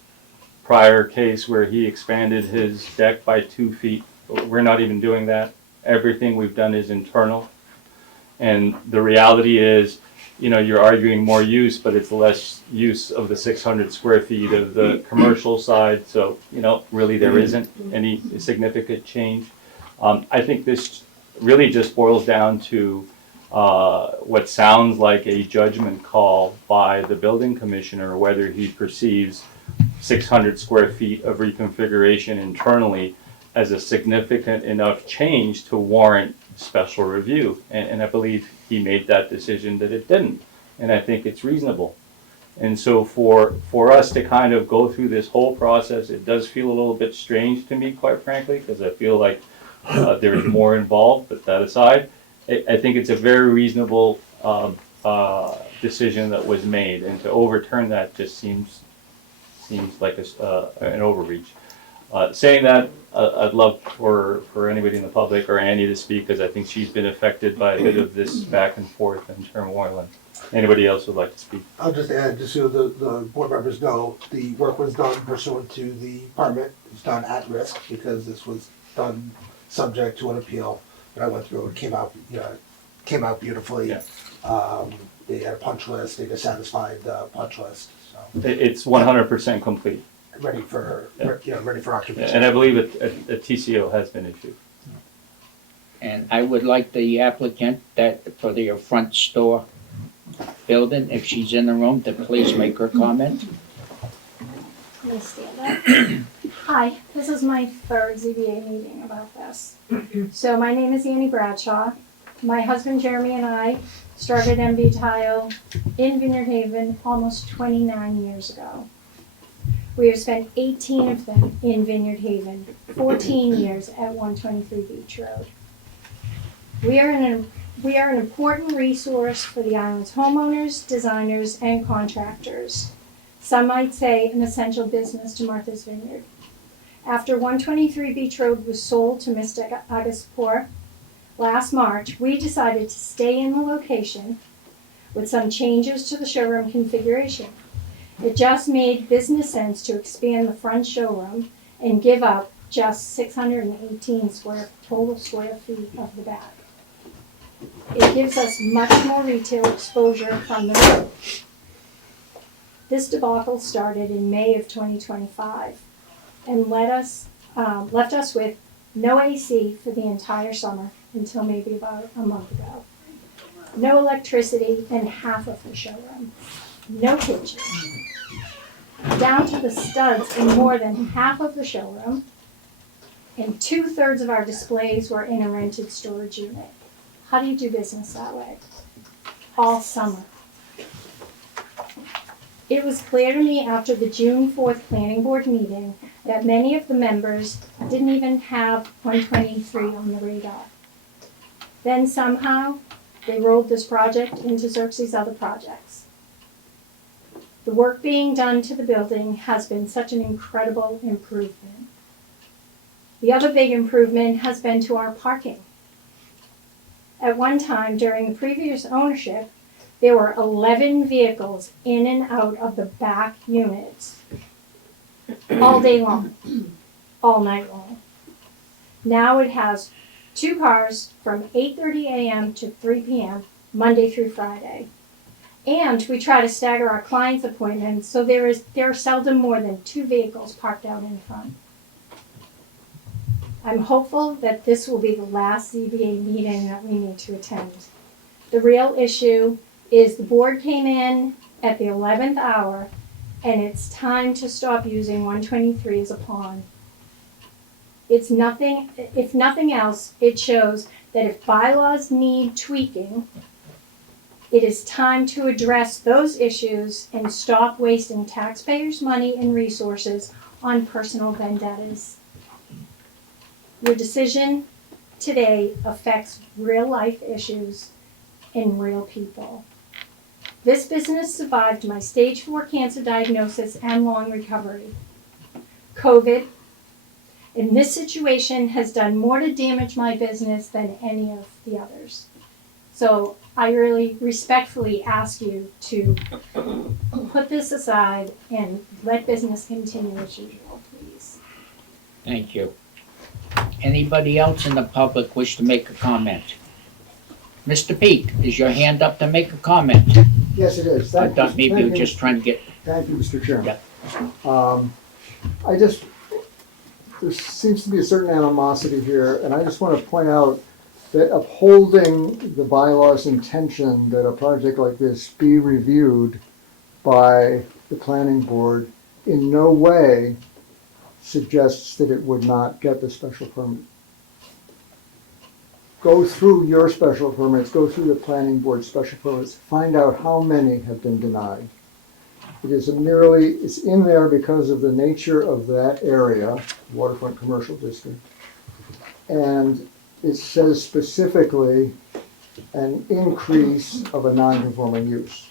prior case where he expanded his deck by 2 feet. We're not even doing that. Everything we've done is internal. And the reality is, you know, you're arguing more use, but it's less use of the 600 square feet of the commercial side. So, you know, really there isn't any significant change. I think this really just boils down to what sounds like a judgment call by the building commissioner, whether he perceives 600 square feet of reconfiguration internally as a significant enough change to warrant special review. And I believe he made that decision that it didn't. And I think it's reasonable. And so for us to kind of go through this whole process, it does feel a little bit strange to me, quite frankly, because I feel like there's more involved. But that aside, I think it's a very reasonable decision that was made. And to overturn that just seems like an overreach. Saying that, I'd love for anybody in the public or Annie to speak, because I think she's been affected by a bit of this back and forth and turmoil. And anybody else would like to speak? I'll just add, just so the board members know, the work was done pursuant to the permit. It's done at risk because this was done subject to an appeal that I went through. It came out, came out beautifully. Yeah. They had a punch list. They just satisfied the punch list. So It's 100% complete. ready for, ready for occupancy. And I believe a TCO has been issued. And I would like the applicant that, for the front store building, if she's in the room, to please make her comment. I'm gonna stand up. Hi, this is my third ZBA meeting about this. So my name is Annie Bradshaw. My husband Jeremy and I started MB Tile in Vineyard Haven almost 29 years ago. We have spent 18 of them in Vineyard Haven, 14 years at 123 Beach Road. We are an important resource for the island's homeowners, designers, and contractors. Some might say an essential business to Martha's Vineyard. After 123 Beach Road was sold to Mr. Agaspor last March, we decided to stay in the location with some changes to the showroom configuration. It just made business sense to expand the front showroom and give up just 618 total square feet of the back. It gives us much more retail exposure from the road. This debacle started in May of 2025 and left us with no AC for the entire summer until maybe about a month ago. No electricity in half of the showroom. No kitchen. Down to the studs in more than half of the showroom, and 2/3 of our displays were in a rented storage unit. How do you do business that way? All summer. It was clear to me after the June 4th planning board meeting that many of the members didn't even have 123 on the radar. Then somehow, they rolled this project into Xerxes' other projects. The work being done to the building has been such an incredible improvement. The other big improvement has been to our parking. At one time during the previous ownership, there were 11 vehicles in and out of the back units all day long, all night long. Now it has 2 cars from 8:30 a.m. to 3 p.m., Monday through Friday. And we try to stagger our clients' appointments, so there are seldom more than 2 vehicles parked out in front. I'm hopeful that this will be the last ZBA meeting that we need to attend. The real issue is the board came in at the 11th hour, and it's time to stop using 123 as a pawn. If nothing else, it shows that if bylaws need tweaking, it is time to address those issues and stop wasting taxpayers' money and resources on personal vendettas. Your decision today affects real life issues and real people. This business survived my stage 4 cancer diagnosis and long recovery. COVID, and this situation has done more to damage my business than any of the others. So I really respectfully ask you to put this aside and let business continue as usual, please. Thank you. Anybody else in the public wish to make a comment? Mr. Pete, is your hand up to make a comment? Yes, it is. I thought maybe you were just trying to get, Thank you, Mr. Chairman. There seems to be a certain animosity here, and I just want to point out that upholding the bylaw's intention that a project like this be reviewed by the planning board in no way suggests that it would not get the special permit. Go through your special permits, go through the planning board special permits, find out how many have been denied. It's in there because of the nature of that area, waterfront commercial district. And it says specifically an increase of a non-conforming use.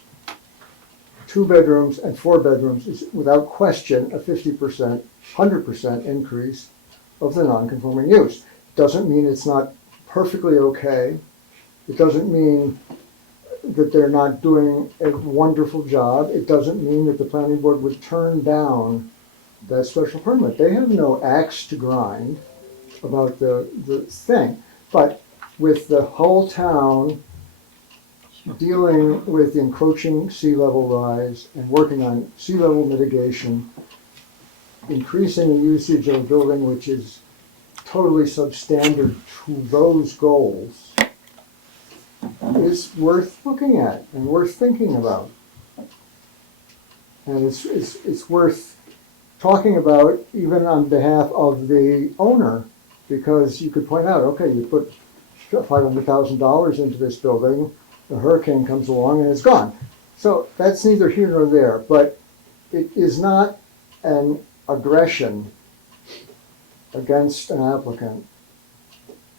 2 bedrooms and 4 bedrooms is without question a 50%, 100% increase of the non-conforming use. Doesn't mean it's not perfectly okay. It doesn't mean that they're not doing a wonderful job. It doesn't mean that the planning board would turn down that special permit. They have no axe to grind about the thing. But with the whole town dealing with the encroaching sea level rise and working on sea level mitigation, increasing the usage of a building which is totally substandard to those goals, is worth looking at and worth thinking about. And it's worth talking about even on behalf of the owner, because you could point out, okay, you put $500,000 into this building, the hurricane comes along and it's gone. So that's neither here nor there, but it is not an aggression against an applicant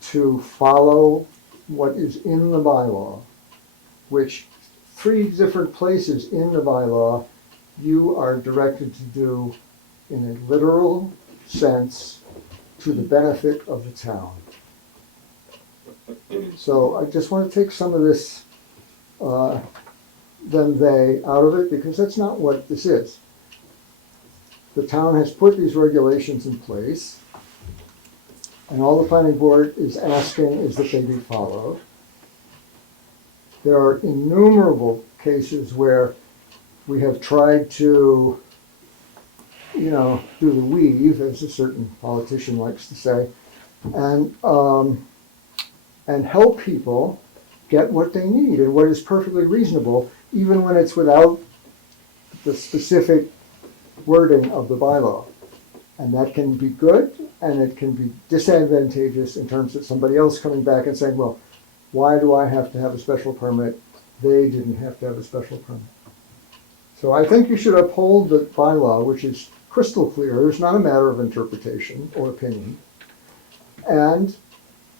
to follow what is in the bylaw, which 3 different places in the bylaw you are directed to do in a literal sense to the benefit of the town. So I just want to take some of this them, they out of it, because that's not what this is. The town has put these regulations in place, and all the planning board is asking is that they be followed. There are innumerable cases where we have tried to, do the weave, as a certain politician likes to say, and help people get what they need and what is perfectly reasonable, even when it's without the specific wording of the bylaw. And that can be good, and it can be disadvantageous in terms of somebody else coming back and saying, well, why do I have to have a special permit? They didn't have to have a special permit. So I think you should uphold the bylaw, which is crystal clear. It's not a matter of interpretation or opinion. And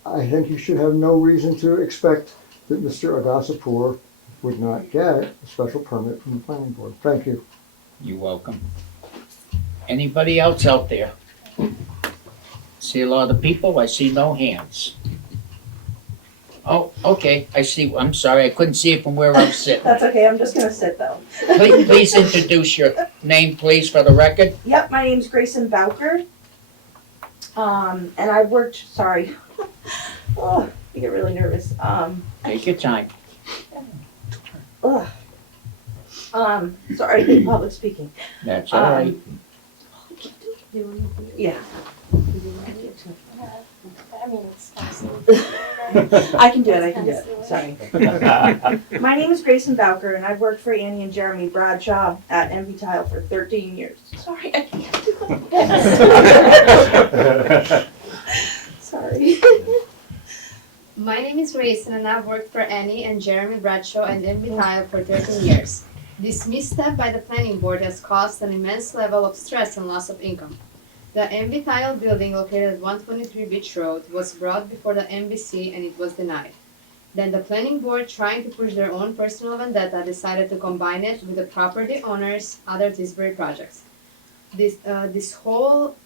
I think you should have no reason to expect that Mr. Agassapur would not get a special permit from the planning board. Thank you. you're welcome. Anybody else out there? See a lot of people, I see no hands. Oh, okay, I see, I'm sorry, I couldn't see it from where I was sitting. That's okay, I'm just gonna sit though. Please introduce your name, please, for the record. Yep, my name's Grayson Bowker. And I worked, sorry. Oh, I get really nervous. Take your time. Ugh. Sorry, public speaking. That's all right. Yeah. I mean, it's absolutely. I can do it, sorry. My name is Grayson Bowker, and I've worked for Annie and Jeremy Bradshaw at MV Tile for 13 years. Sorry, I can't do it. Sorry. My name is Grayson and I've worked for Annie and Jeremy Bradshaw and MV Tile for 13 years. This misstep by the planning board has caused an immense level of stress and loss of income. The MV Tile building located at 123 Beach Road was brought before the MBC and it was denied. Then the planning board, trying to push their own personal vendetta, decided to combine it with the property owner's other Tisbury projects. This whole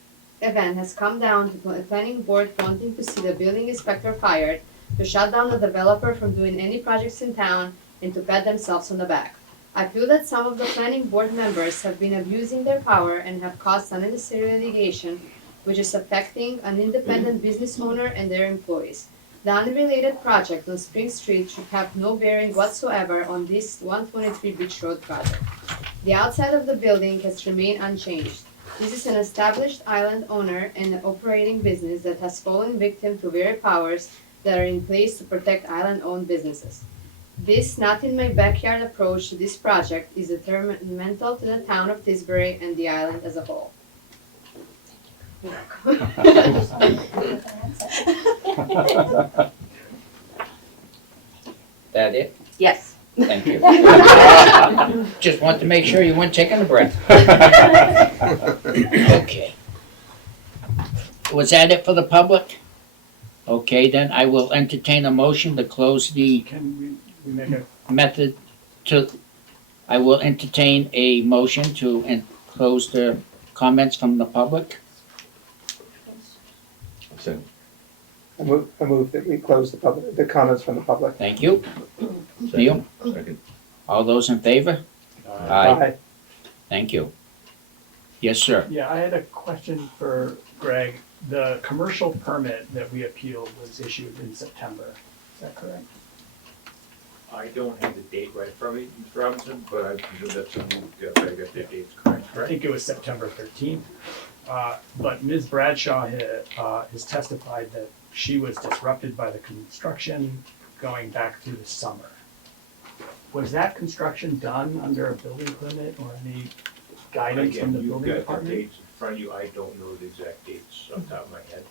event has come down to the planning board wanting to see the building inspector fired to shut down the developer from doing any projects in town and to pat themselves on the back. I feel that some of the planning board members have been abusing their power and have caused unnecessary litigation, which is affecting an independent business owner and their employees. The unrelated project on Spring Street should have no bearing whatsoever on this 123 Beach Road project. The outside of the building has remained unchanged. This is an established island owner and an operating business that has fallen victim to very powers that are in place to protect island-owned businesses. This not-in-my-backyard approach to this project is detrimental to the town of Tisbury and the island as a whole. That it? Yes. Thank you. Just want to make sure you weren't taking a breath. Okay. Was that it for the public? Okay, then I will entertain a motion to close the Can we make a, method to, I will entertain a motion to close the comments from the public. So, I move that we close the comments from the public. Thank you. Neil? second. All those in favor? Aye. Thank you. Yes, sir. yeah, I had a question for Greg. The commercial permit that we appealed was issued in September, is that correct? I don't have the date right from me, Mr. Robinson, but I presume that's something I got the dates correct, I correct? think it was September 13th. But Ms. Bradshaw has testified that she was disrupted by the construction going back through the summer. Was that construction done under a building permit or any guidance from Again, the you've building got the department? dates in front of you, I don't know the exact dates off the top of my head.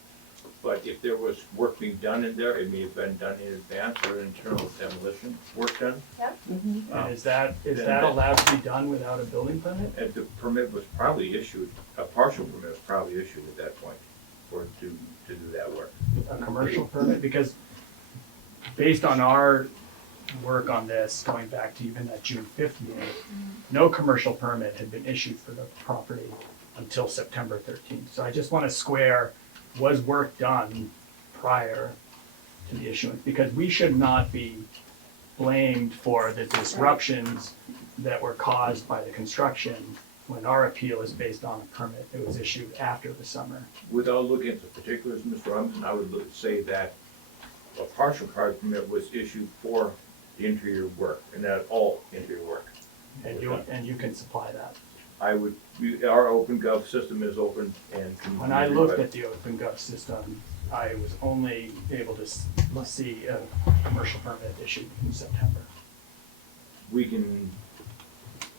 But if there was work being done in there, it may have been done in advance or internal demolition work done. And is that Then- allowed to be done without a building permit? And the permit was probably issued, a partial permit was probably issued at that point to do that work. A commercial permit? Because based on our work on this, going back to even that June 5th meeting, no commercial permit had been issued for the property until September 13th. So I just want to square, was work done prior to the issuance? Because we should not be blamed for the disruptions that were caused by the construction when our appeal is based on a permit that was issued after the summer. Without looking at the particulars, Mr. Robinson, I would say that a partial card permit was issued for the interior work, and that all interior work. And you can supply that. Our OpenGov system is open and can. When I looked at the OpenGov system, I was only able to see a commercial permit issued in September. We can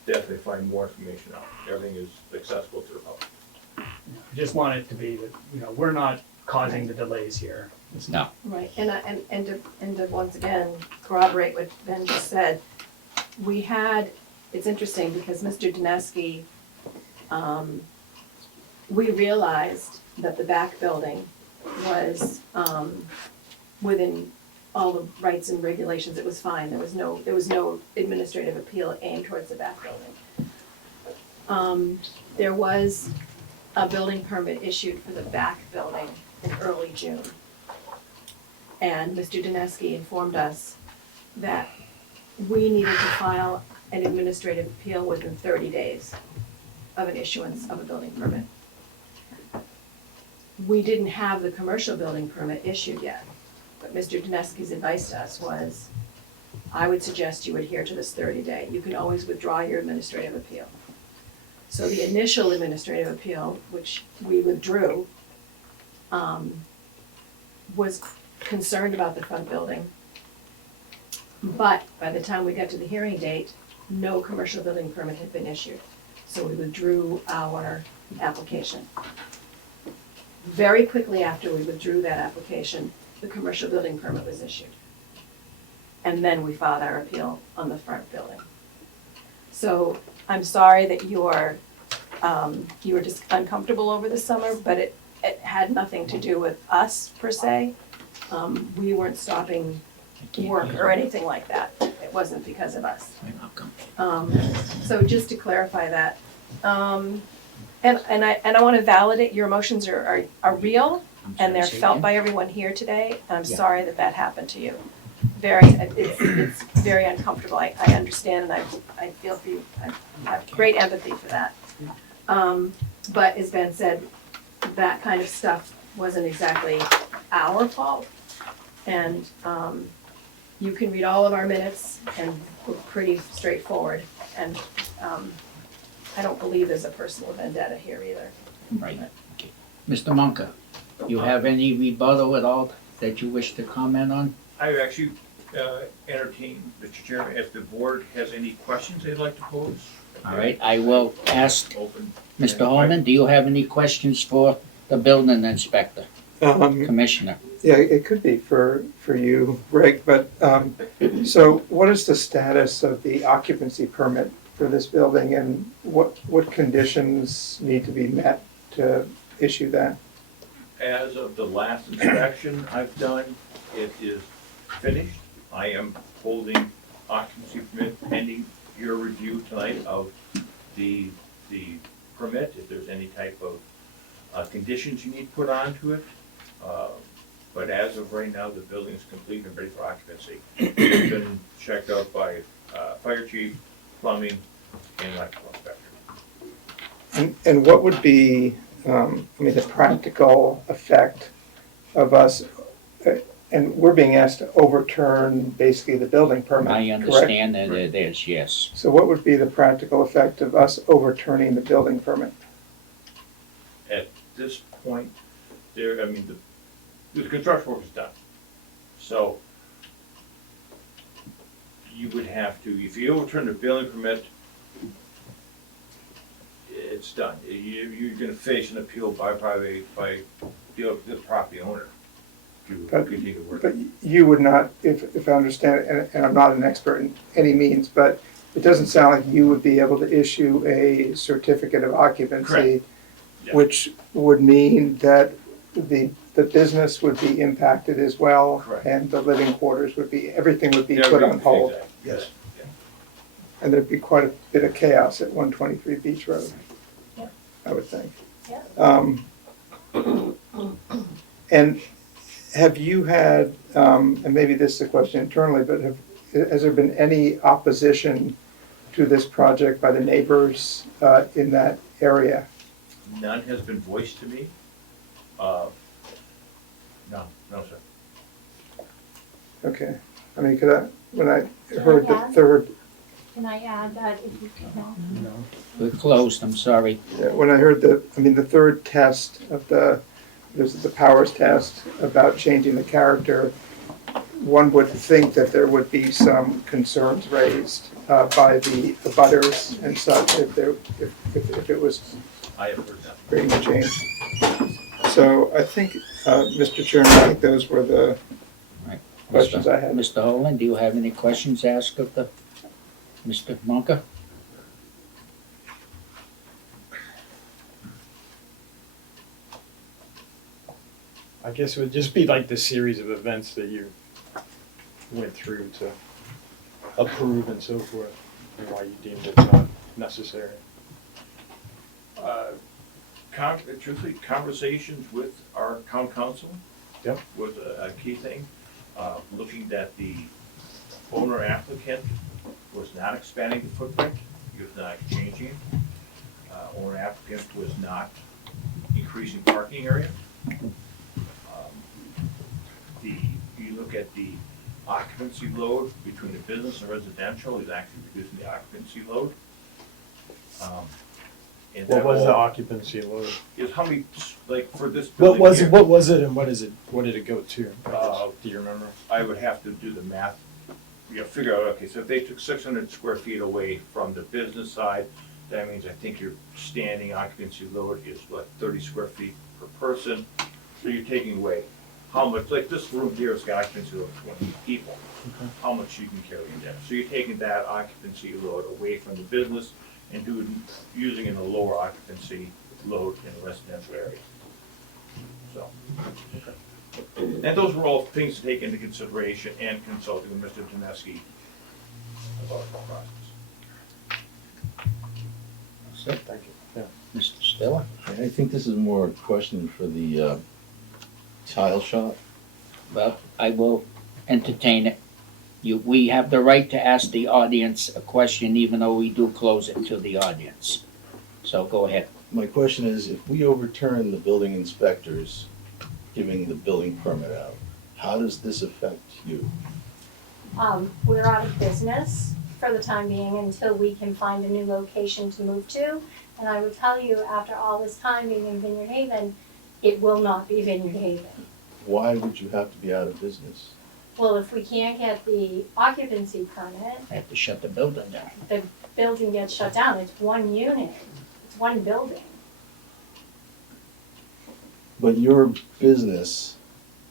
definitely find more information out. Everything is accessible to the public. I just want it to be that, we're not causing the delays here. No. Right, and to once again corroborate what Ben just said, it's interesting because Mr. Dineski, we realized that the back building was, within all the rights and regulations, it was fine, there was no administrative appeal aimed towards the back building. There was a building permit issued for the back building in early June. And Mr. Dineski informed us that we needed to file an administrative appeal within 30 days of an issuance of a building permit. We didn't have the commercial building permit issued yet, but Mr. Dineski's advice to us was, I would suggest you adhere to this 30-day. You can always withdraw your administrative appeal. So the initial administrative appeal, which we withdrew, was concerned about the front building. But by the time we got to the hearing date, no commercial building permit had been issued. So we withdrew our application. Very quickly after we withdrew that application, the commercial building permit was issued. And then we filed our appeal on the front building. So I'm sorry that you were just uncomfortable over the summer, but it had nothing to do with us per se. We weren't stopping work or anything like that. It wasn't because of us. So just to clarify that. And I want to validate your emotions are real. and they're say felt again? by everyone here today. I'm Yeah. sorry that that happened to you. It's very uncomfortable. I understand, and I feel for you. I have great empathy for that. But as Ben said, that kind of stuff wasn't exactly our fault. And you can read all of our minutes, and we're pretty straightforward. And I don't believe there's a personal vendetta here either. Right, okay. Mr. Monka, you have any rebuttal at all that you wish to comment on? I actually entertain, Mr. Chairman, if the board has any questions they'd like to pose. All right, I will ask Open. Mr. Holman, do you have any questions for the building inspector, commissioner? Yeah, it could be for you, Greg, but, so what is the status of the occupancy permit for this building, and what conditions need to be met to issue that? As of the last inspection I've done, it is finished. I am holding occupancy permit pending your review tonight of the permit, if there's any type of conditions you need put onto it. But as of right now, the building is complete and ready for occupancy. It's been checked out by fire chief, plumbing, and electrical inspector. And what would be, the practical effect of us, and we're being asked to overturn basically the building permit, I correct? understand that it is, yes. So what would be the practical effect of us overturning the building permit? At this point, the construction work is done. So you would have to, if you overturn the building permit, it's done. You're gonna face an appeal by the property owner to But- continue to work. But you would not, if I understand, and I'm not an expert in any means, but it doesn't sound like you would be able to issue a certificate of occupancy, Correct. Yeah. which would mean that the business would be impacted as well. Correct. And the living quarters would be, everything would be Yeah, put on hold. exactly. Yes. And there'd be quite a bit of chaos at 123 Beach Road, Yeah. I would think. Yeah. And have you had, and maybe this is a question internally, but has there been any opposition to this project by the neighbors in that area? None has been voiced to me. No, sir. Okay, I mean, when I heard the Yeah. third, Can I add that if you could not? We're closed, I'm sorry. when I heard the third test of this is the powers test about changing the character, one would think that there would be some concerns raised by the butters and such if it was I have heard that. bringing a change. So I think, Mr. Chairman, I think those were the Right. questions I had. Mr. Holman, do you have any questions asked of the, Mr. Monka? I guess it would just be like the series of events that you went through to approve and so forth, and why you deemed it not necessary. Truthfully, conversations with our town council Yep. was a key thing. Looking that the owner applicant was not expanding the footprint, he was not changing. Owner applicant was not increasing parking area. You look at the occupancy load between the business and residential, is actually reducing the occupancy load. And What that was the all occupancy load? is how many, like, for this What building was here, it, what was it and what is it, what did it go to? Do you remember? I would have to do the math, figure out, okay, so if they took 600 square feet away from the business side, that means I think your standing occupancy load is, 30 square feet per person. So you're taking away how much, like this room here has got occupancy load of 20 people, how much you can carry in there. So you're taking that occupancy load away from the business and using in a lower occupancy load in the residential area. So, and those were all things to take into consideration and consulting with Mr. Dineski about the process. That's it. Thank you. Yeah. Mr. Stella? I think this is more a question for the tile shop? Well, I will entertain it. We have the right to ask the audience a question, even though we do close it to the audience. So go ahead. My question is, if we overturn the building inspectors giving the building permit out, how does this affect you? We're out of business for the time being until we can find a new location to move to. And I would tell you, after all this time being in Vineyard Haven, it will not be Vineyard Haven. Why would you have to be out of business? Well, if we can't get the occupancy permit, I have to shut the building down. the building gets shut down. It's one unit, it's one building. But your business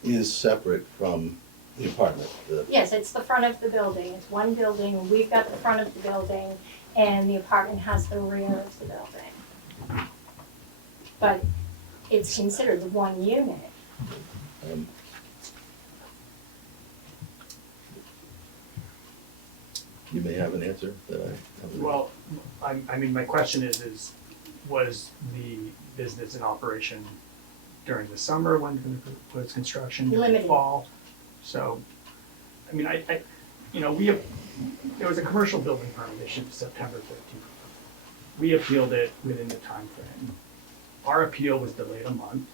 is separate from the apartment. Yes, it's the front of the building. It's one building, we've got the front of the building, and the apartment has the rear of the building. But it's considered the one unit. Um, You may have an answer that I haven't. Well, I mean, my question is, was the business in operation during the summer when it was construction, during the Limited. fall? So, I mean, there was a commercial building permit issued September 13th. We appealed it within the time frame. Our appeal was delayed a month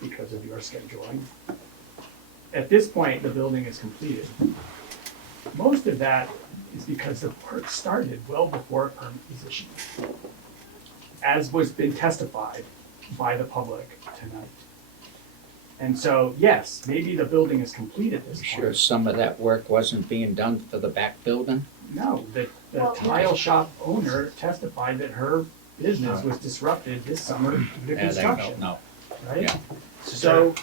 because of your scheduling. At this point, the building is completed. Most of that is because the work started well before a permit was issued, as was been testified by the public tonight. And so, yes, maybe the building is complete at this point. Sure, some of that work wasn't being done for the back building? No, the Well- tile shop owner testified that her business was disrupted this summer due to And I construction, don't know. right? Yeah. So,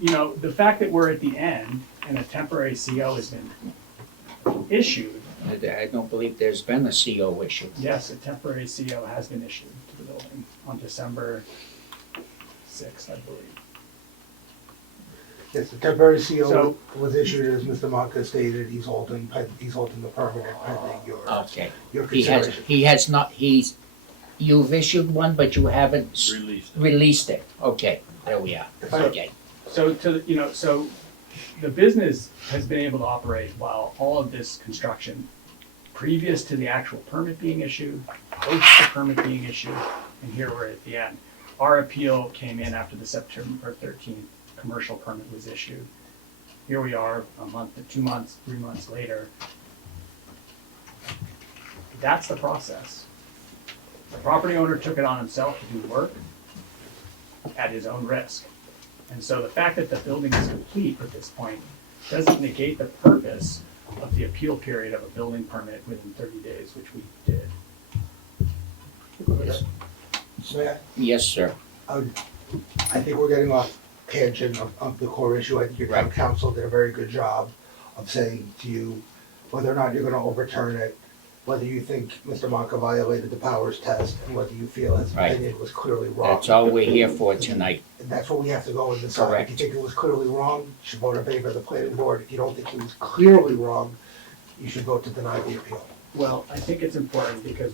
the fact that we're at the end and a temporary CO has been issued, I don't believe there's been a CO issue. yes, a temporary CO has been issued to the building on December 6th, I believe. Yes, the temporary CO So- was issued, as Mr. Monka stated, he's holding the permanent pending Okay. your He consideration. has not, you've issued one, but you haven't released it. Okay, there we are. If I- Okay. So so the business has been able to operate while all of this construction, previous to the actual permit being issued, post the permit being issued, and here we're at the end. Our appeal came in after the September 13th commercial permit was issued. Here we are, a month, 2 months, 3 months later. That's the process. The property owner took it on himself to do work at his own risk. And so the fact that the building is complete at this point doesn't negate the purpose of the appeal period of a building permit within 30 days, which we did. May I? Yes, sir. I think we're getting off tangent of the core issue. I think your town Right. council did a very good job of saying to you whether or not you're gonna overturn it, whether you think Mr. Monka violated the powers test, and whether you feel his Right. opinion was clearly wrong. That's all we're here for tonight. And that's what we have to go and decide. If Correct. you think it was clearly wrong, you should vote in favor of the planning board. If you don't think it was clearly wrong, you should vote to deny the appeal. Well, I think it's important because,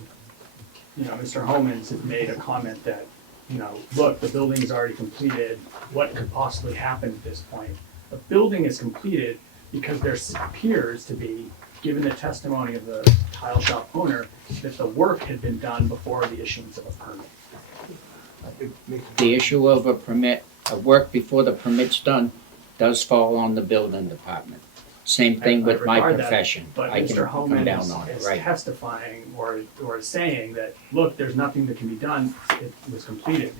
Mr. Homans had made a comment that, look, the building is already completed. What could possibly happen at this point? The building is completed because there appears to be, given the testimony of the tile shop owner, that the work had been done before the issuance of a permit. The issue of a permit, a work before the permit's done, does fall on the building department. Same thing I with my regard that, profession. But I can Mr. come Homan down on it, is right? testifying or saying that, look, there's nothing that can be done, it was completed.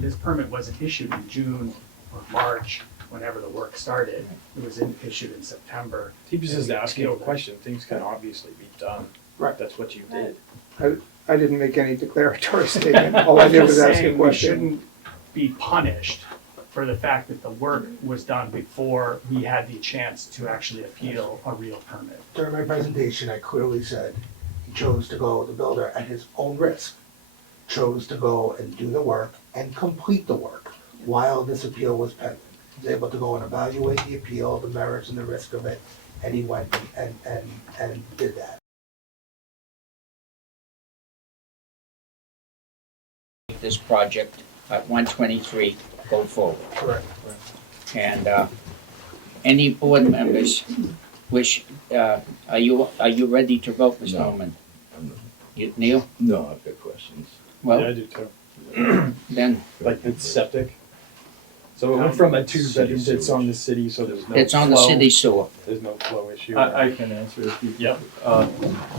This permit wasn't issued in June or March, whenever the work started. It was issued in September. He was just asking a Appealed it. question, things can obviously be done. Right. That's what you did. I didn't make any declaratory statement. All I I'm did just was ask a saying we question. shouldn't be punished for the fact that the work was done before we had the chance to actually appeal a real permit. During my presentation, I clearly said he chose to go, the builder at his own risk, chose to go and do the work and complete the work while this appeal was pending. He was able to go and evaluate the appeal, the merits and the risk of it, and he went and did that. This project at 123 go forward. Correct. And, any board members wish, are you ready to vote, Mr. No. Holman? I'm not- Neil? No, I've got questions. Yeah, I Well, do too. then, Like it's septic. So it went from a two-bedroom, it's on the city, so there's no it's on the flow. city sewer. There's no flow issue. I can answer if you. Yep.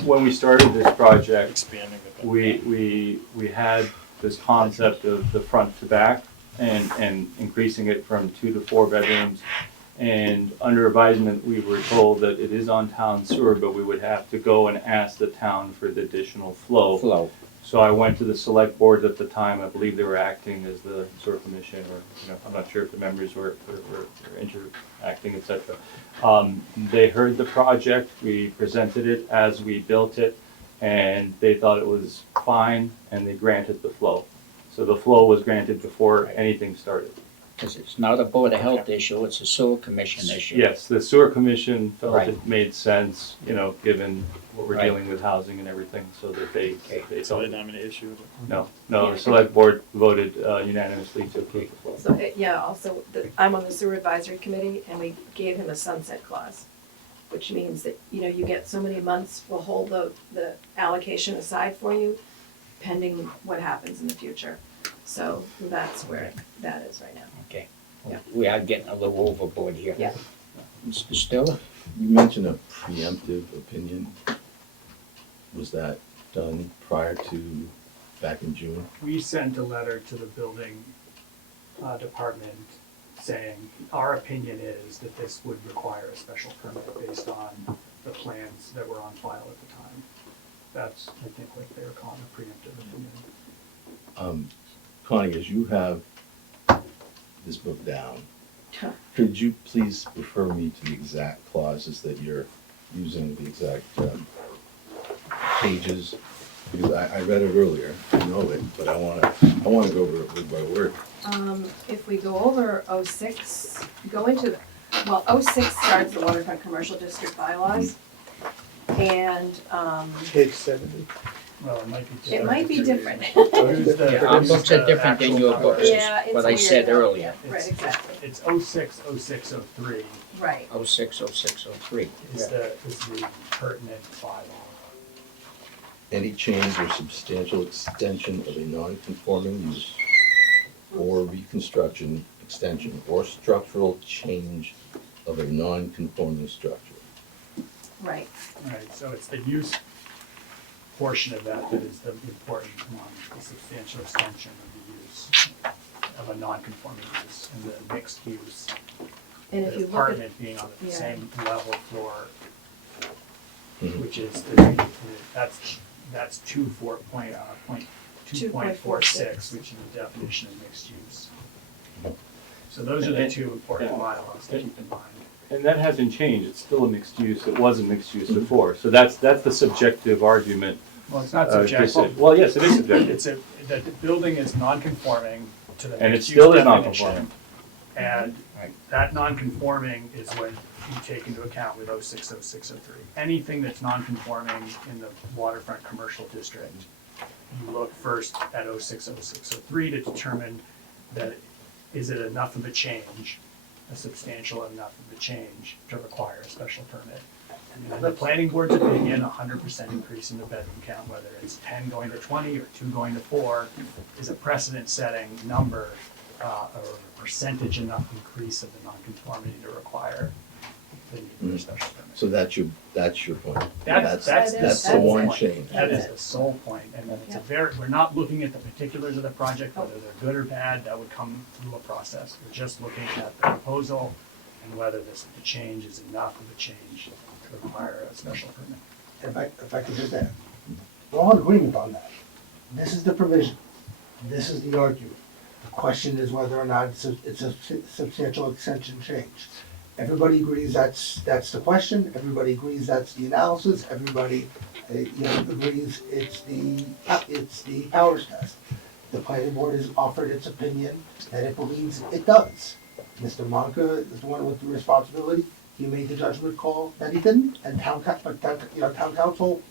When we started this project, Expanding the. we had this concept of the front to back and increasing it from 2 to 4 bedrooms. And under advisement, we were told that it is on town sewer, but we would have to go and ask the town for the additional flow. So I went to the select board at the time, I believe they were acting as the sewer commission, or, I'm not sure if the members were interacting, et cetera. They heard the project, we presented it as we built it, and they thought it was fine, and they granted the flow. So the flow was granted before anything started. Because it's not a Board of Health issue, it's a sewer commission issue. Yes, the sewer commission felt Right. it made sense, given what we're Right. dealing with housing and everything, so that they So they felt. don't have an issue with it. No, the select board voted unanimously to approve the flow. So, also, I'm on the sewer advisory committee, and we gave him a sunset clause, which means that, you get so many months, we'll hold the allocation aside for you, pending what happens in the future. So that's where that is right now. Okay. Yeah. We are getting a little overboard here. Yeah. Mr. Stiller? You mentioned a preemptive opinion. Was that done prior to, back in June? We sent a letter to the building department saying, our opinion is that this would require a special permit based on the plans that were on file at the time. That's, I think, what they were calling a preemptive opinion. Connie, as you have this book down, could you please refer me to the exact clauses that you're using, the exact pages? Because I read it earlier, I know it, but I wanna go over it word by word. If we go over 06, go into, 06 starts the waterfront commercial district bylaws. And, Page 70. Well, it might be different. it might be different. Who's the- Yeah, our who's books are the different than actual your number? books. Yeah, it's What I weird, said though. earlier. Right, exactly. It's 06, 06, 03 Right. 060603. is the pertinent bylaw. Any change or substantial extension of a non-conforming use or reconstruction, extension, or structural change of a non-conforming structure. Right. Right, so it's the use portion of that is the important one, the substantial extension of the use of a non-conforming use, and the mixed use, And if the you look at, apartment being on the yeah. same level floor, Mhm. which is, that's 2.46, which is the definition of mixed use. So those are the two important bylaws to keep in mind. And that hasn't changed, it's still a mixed use, it was a mixed use before, so that's the subjective argument. Well, it's not just subjective. Well, yes, it is subjective. It's that the building is non-conforming to the And it mixed use still is definition. non-conforming. And Right. that non-conforming is what you take into account with 06, 06, 03. Anything that's non-conforming in the waterfront commercial district, you look first at 06, 06, 03 to determine that is it enough of a change, a substantial enough of a change to require a special permit. And in the planning board's opinion, 100% increase in the bedroom count, whether it's 10 going to 20 or 2 going to 4, is a precedent-setting number or a percentage enough increase of the nonconformity to require the need for a special permit. So that's your point. That's That's the one change. That is the sole point, and it's we're not looking at the particulars of the project, whether they're good or bad, that would come through a process. We're just looking at the proposal and whether the change is enough of a change to require a special permit. If I could just add, we're all in agreement on that. This is the provision. This is the argument. The question is whether or not it's a substantial extension change. Everybody agrees that's the question. Everybody agrees that's the analysis. Everybody, agrees it's the powers test. The planning board has offered its opinion that it believes it does. Mr. Monica is the one with the responsibility. He made the judgment call that he didn't, and town council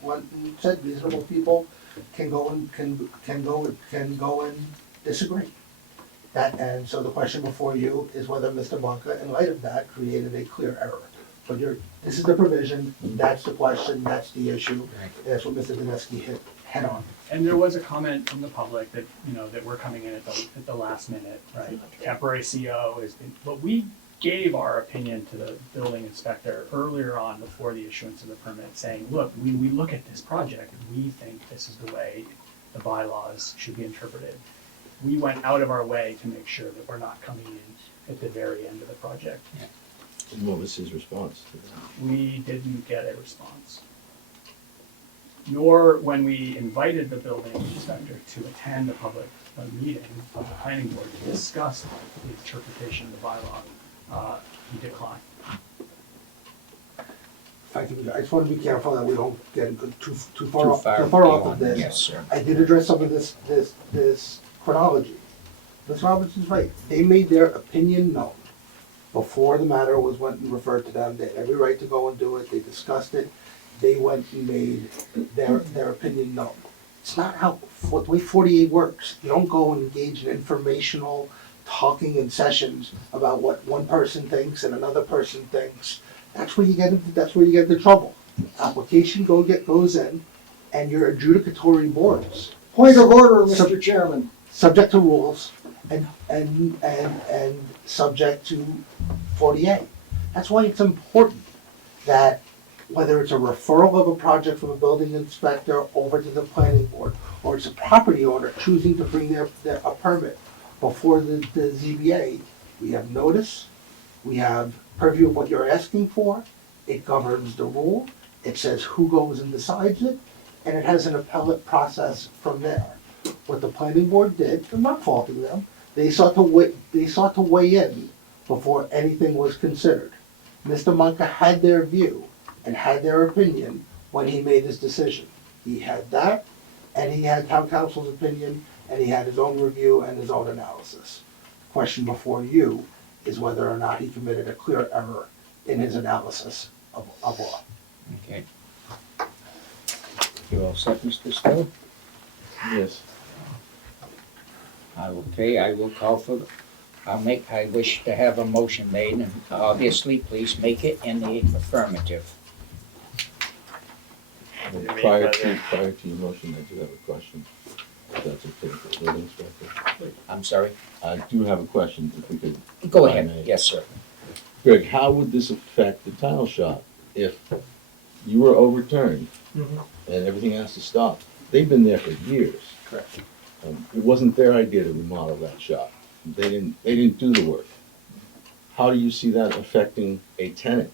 said reasonable people can go and disagree. And so the question before you is whether Mr. Monka, in light of that, created a clear error. But this is the provision, that's the question, that's the issue, and that's what Mr. Dineski hit head on. And there was a comment from the public that, that we're coming in at the last minute, right? Temporary CO but we gave our opinion to the building inspector earlier on before the issuance of the permit, saying, look, we look at this project, and we think this is the way the bylaws should be interpreted. We went out of our way to make sure that we're not coming in at the very end of the project. And what was his response to that? We didn't get a response. Nor when we invited the building inspector to attend the public meeting of the planning board to discuss the interpretation of the bylaw, he declined. I just want to be careful that we don't get too far off beyond. of this. Yes, sir. I did address some of this chronology. Ms. Robinson's right. They made their opinion known before the matter went and referred to them. They had every right to go and do it. They discussed it. They went and made their opinion known. It's not what the way 48 works. You don't go and engage in informational talking in sessions about what one person thinks and another person thinks. That's where you get into trouble. Application goes in, and your adjudicatory boards. Point of order, Mr. Chairman. Subject to rules and subject to 48. That's why it's important that whether it's a referral of a project from a building inspector over to the planning board, or it's a property owner choosing to bring a permit before the ZBA, we have notice, we have purview of what you're asking for, it governs the rule, it says who goes and decides it, and it has an appellate process from there. What the planning board did, I'm not faulting them, they sought to weigh in before anything was considered. Mr. Monka had their view and had their opinion when he made his decision. He had that, and he had town council's opinion, and he had his own review and his own analysis. The question before you is whether or not he committed a clear error in his analysis of law. Okay. You all set, Mr. Stowe? Yes. Okay, I will call for, I wish to have a motion made, and obviously, please make it in the affirmative. Prior to your motion, I do have a question. If that's okay for the building inspector. I'm sorry? I do have a question, if we could. Go if I ahead, may. yes, sir. Greg, how would this affect the tile shop if you were overturned and everything has to stop? They've been there for years. Correct. It wasn't their idea to remodel that shop. They didn't do the work. How do you see that affecting a tenant?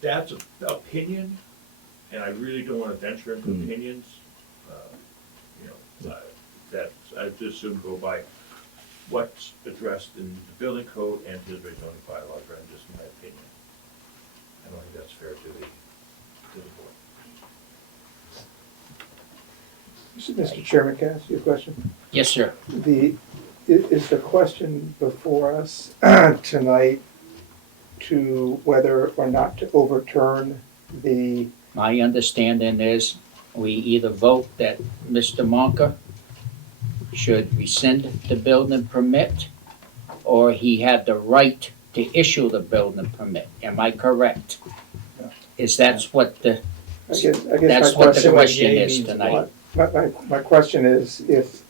That's an opinion, and I really don't wanna venture into opinions. I just assume go by what's addressed in the building code and Tisbury zoning bylaws, rather than just my opinion. I don't think that's fair to the board. Mr. Chairman, can I ask you a question? Yes, sir. Is the question before us tonight to whether or not to overturn the, My understanding is we either vote that Mr. Monka should rescind the building permit, or he had the right to issue the building permit. Am I correct? Is that's what the, I guess that's my what the question, question is tonight? my question is, if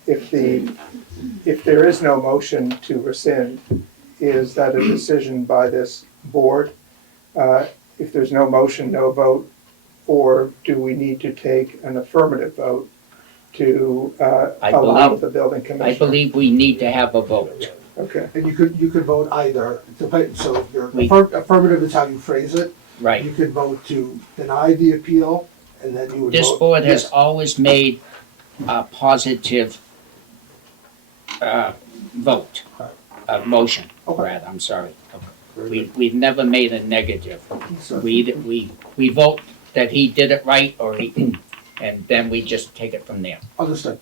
there is no motion to rescind, is that a decision by this board? If there's no motion, no vote, or do we need to take an affirmative vote to allow the building commissioner? I believe we need to have a vote. Okay. And you could vote either, so if your We- affirmative is how you phrase it. Right. You could vote to deny the appeal, and then you would vote. This board has yes. always made a positive vote, a motion, Okay. rather, I'm sorry. Very We've never made a negative. So- We vote that he did it right, or he, and then we just take it from there. Understood.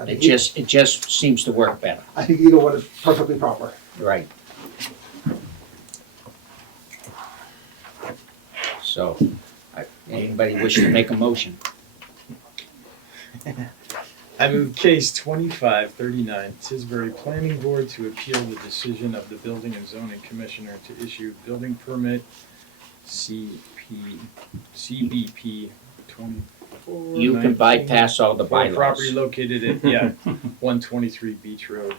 It just seems to work better. I think either one is perfectly proper. Right. So, anybody wish to make a motion? I move case 2539, Tisbury Planning Board to appeal the decision of the Building and Zoning Commissioner to issue building permit CBP 24. You can bypass all the for a property bylaws. located at, 123 Beach Road.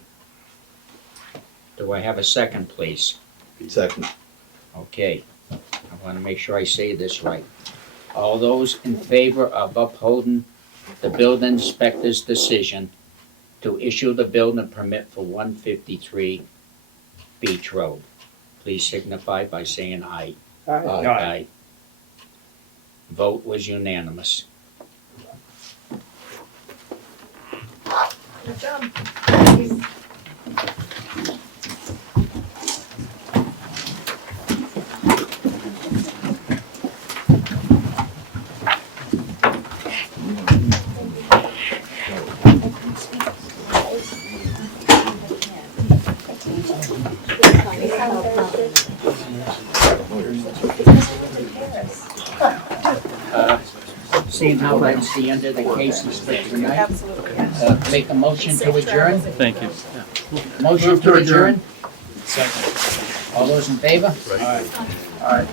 Do I have a second, please? Second. Okay, I want to make sure I say this right. All those in favor of upholding the building inspector's decision to issue the building permit for 153 Beach Road, please signify by saying aye. Aye. Aye. Vote was unanimous. Good job. Seeing how that's the end of the cases for tonight, Absolutely. make a motion to adjourn. Thank you. Motion to adjourn. Second. All those in favor? Aye. All right.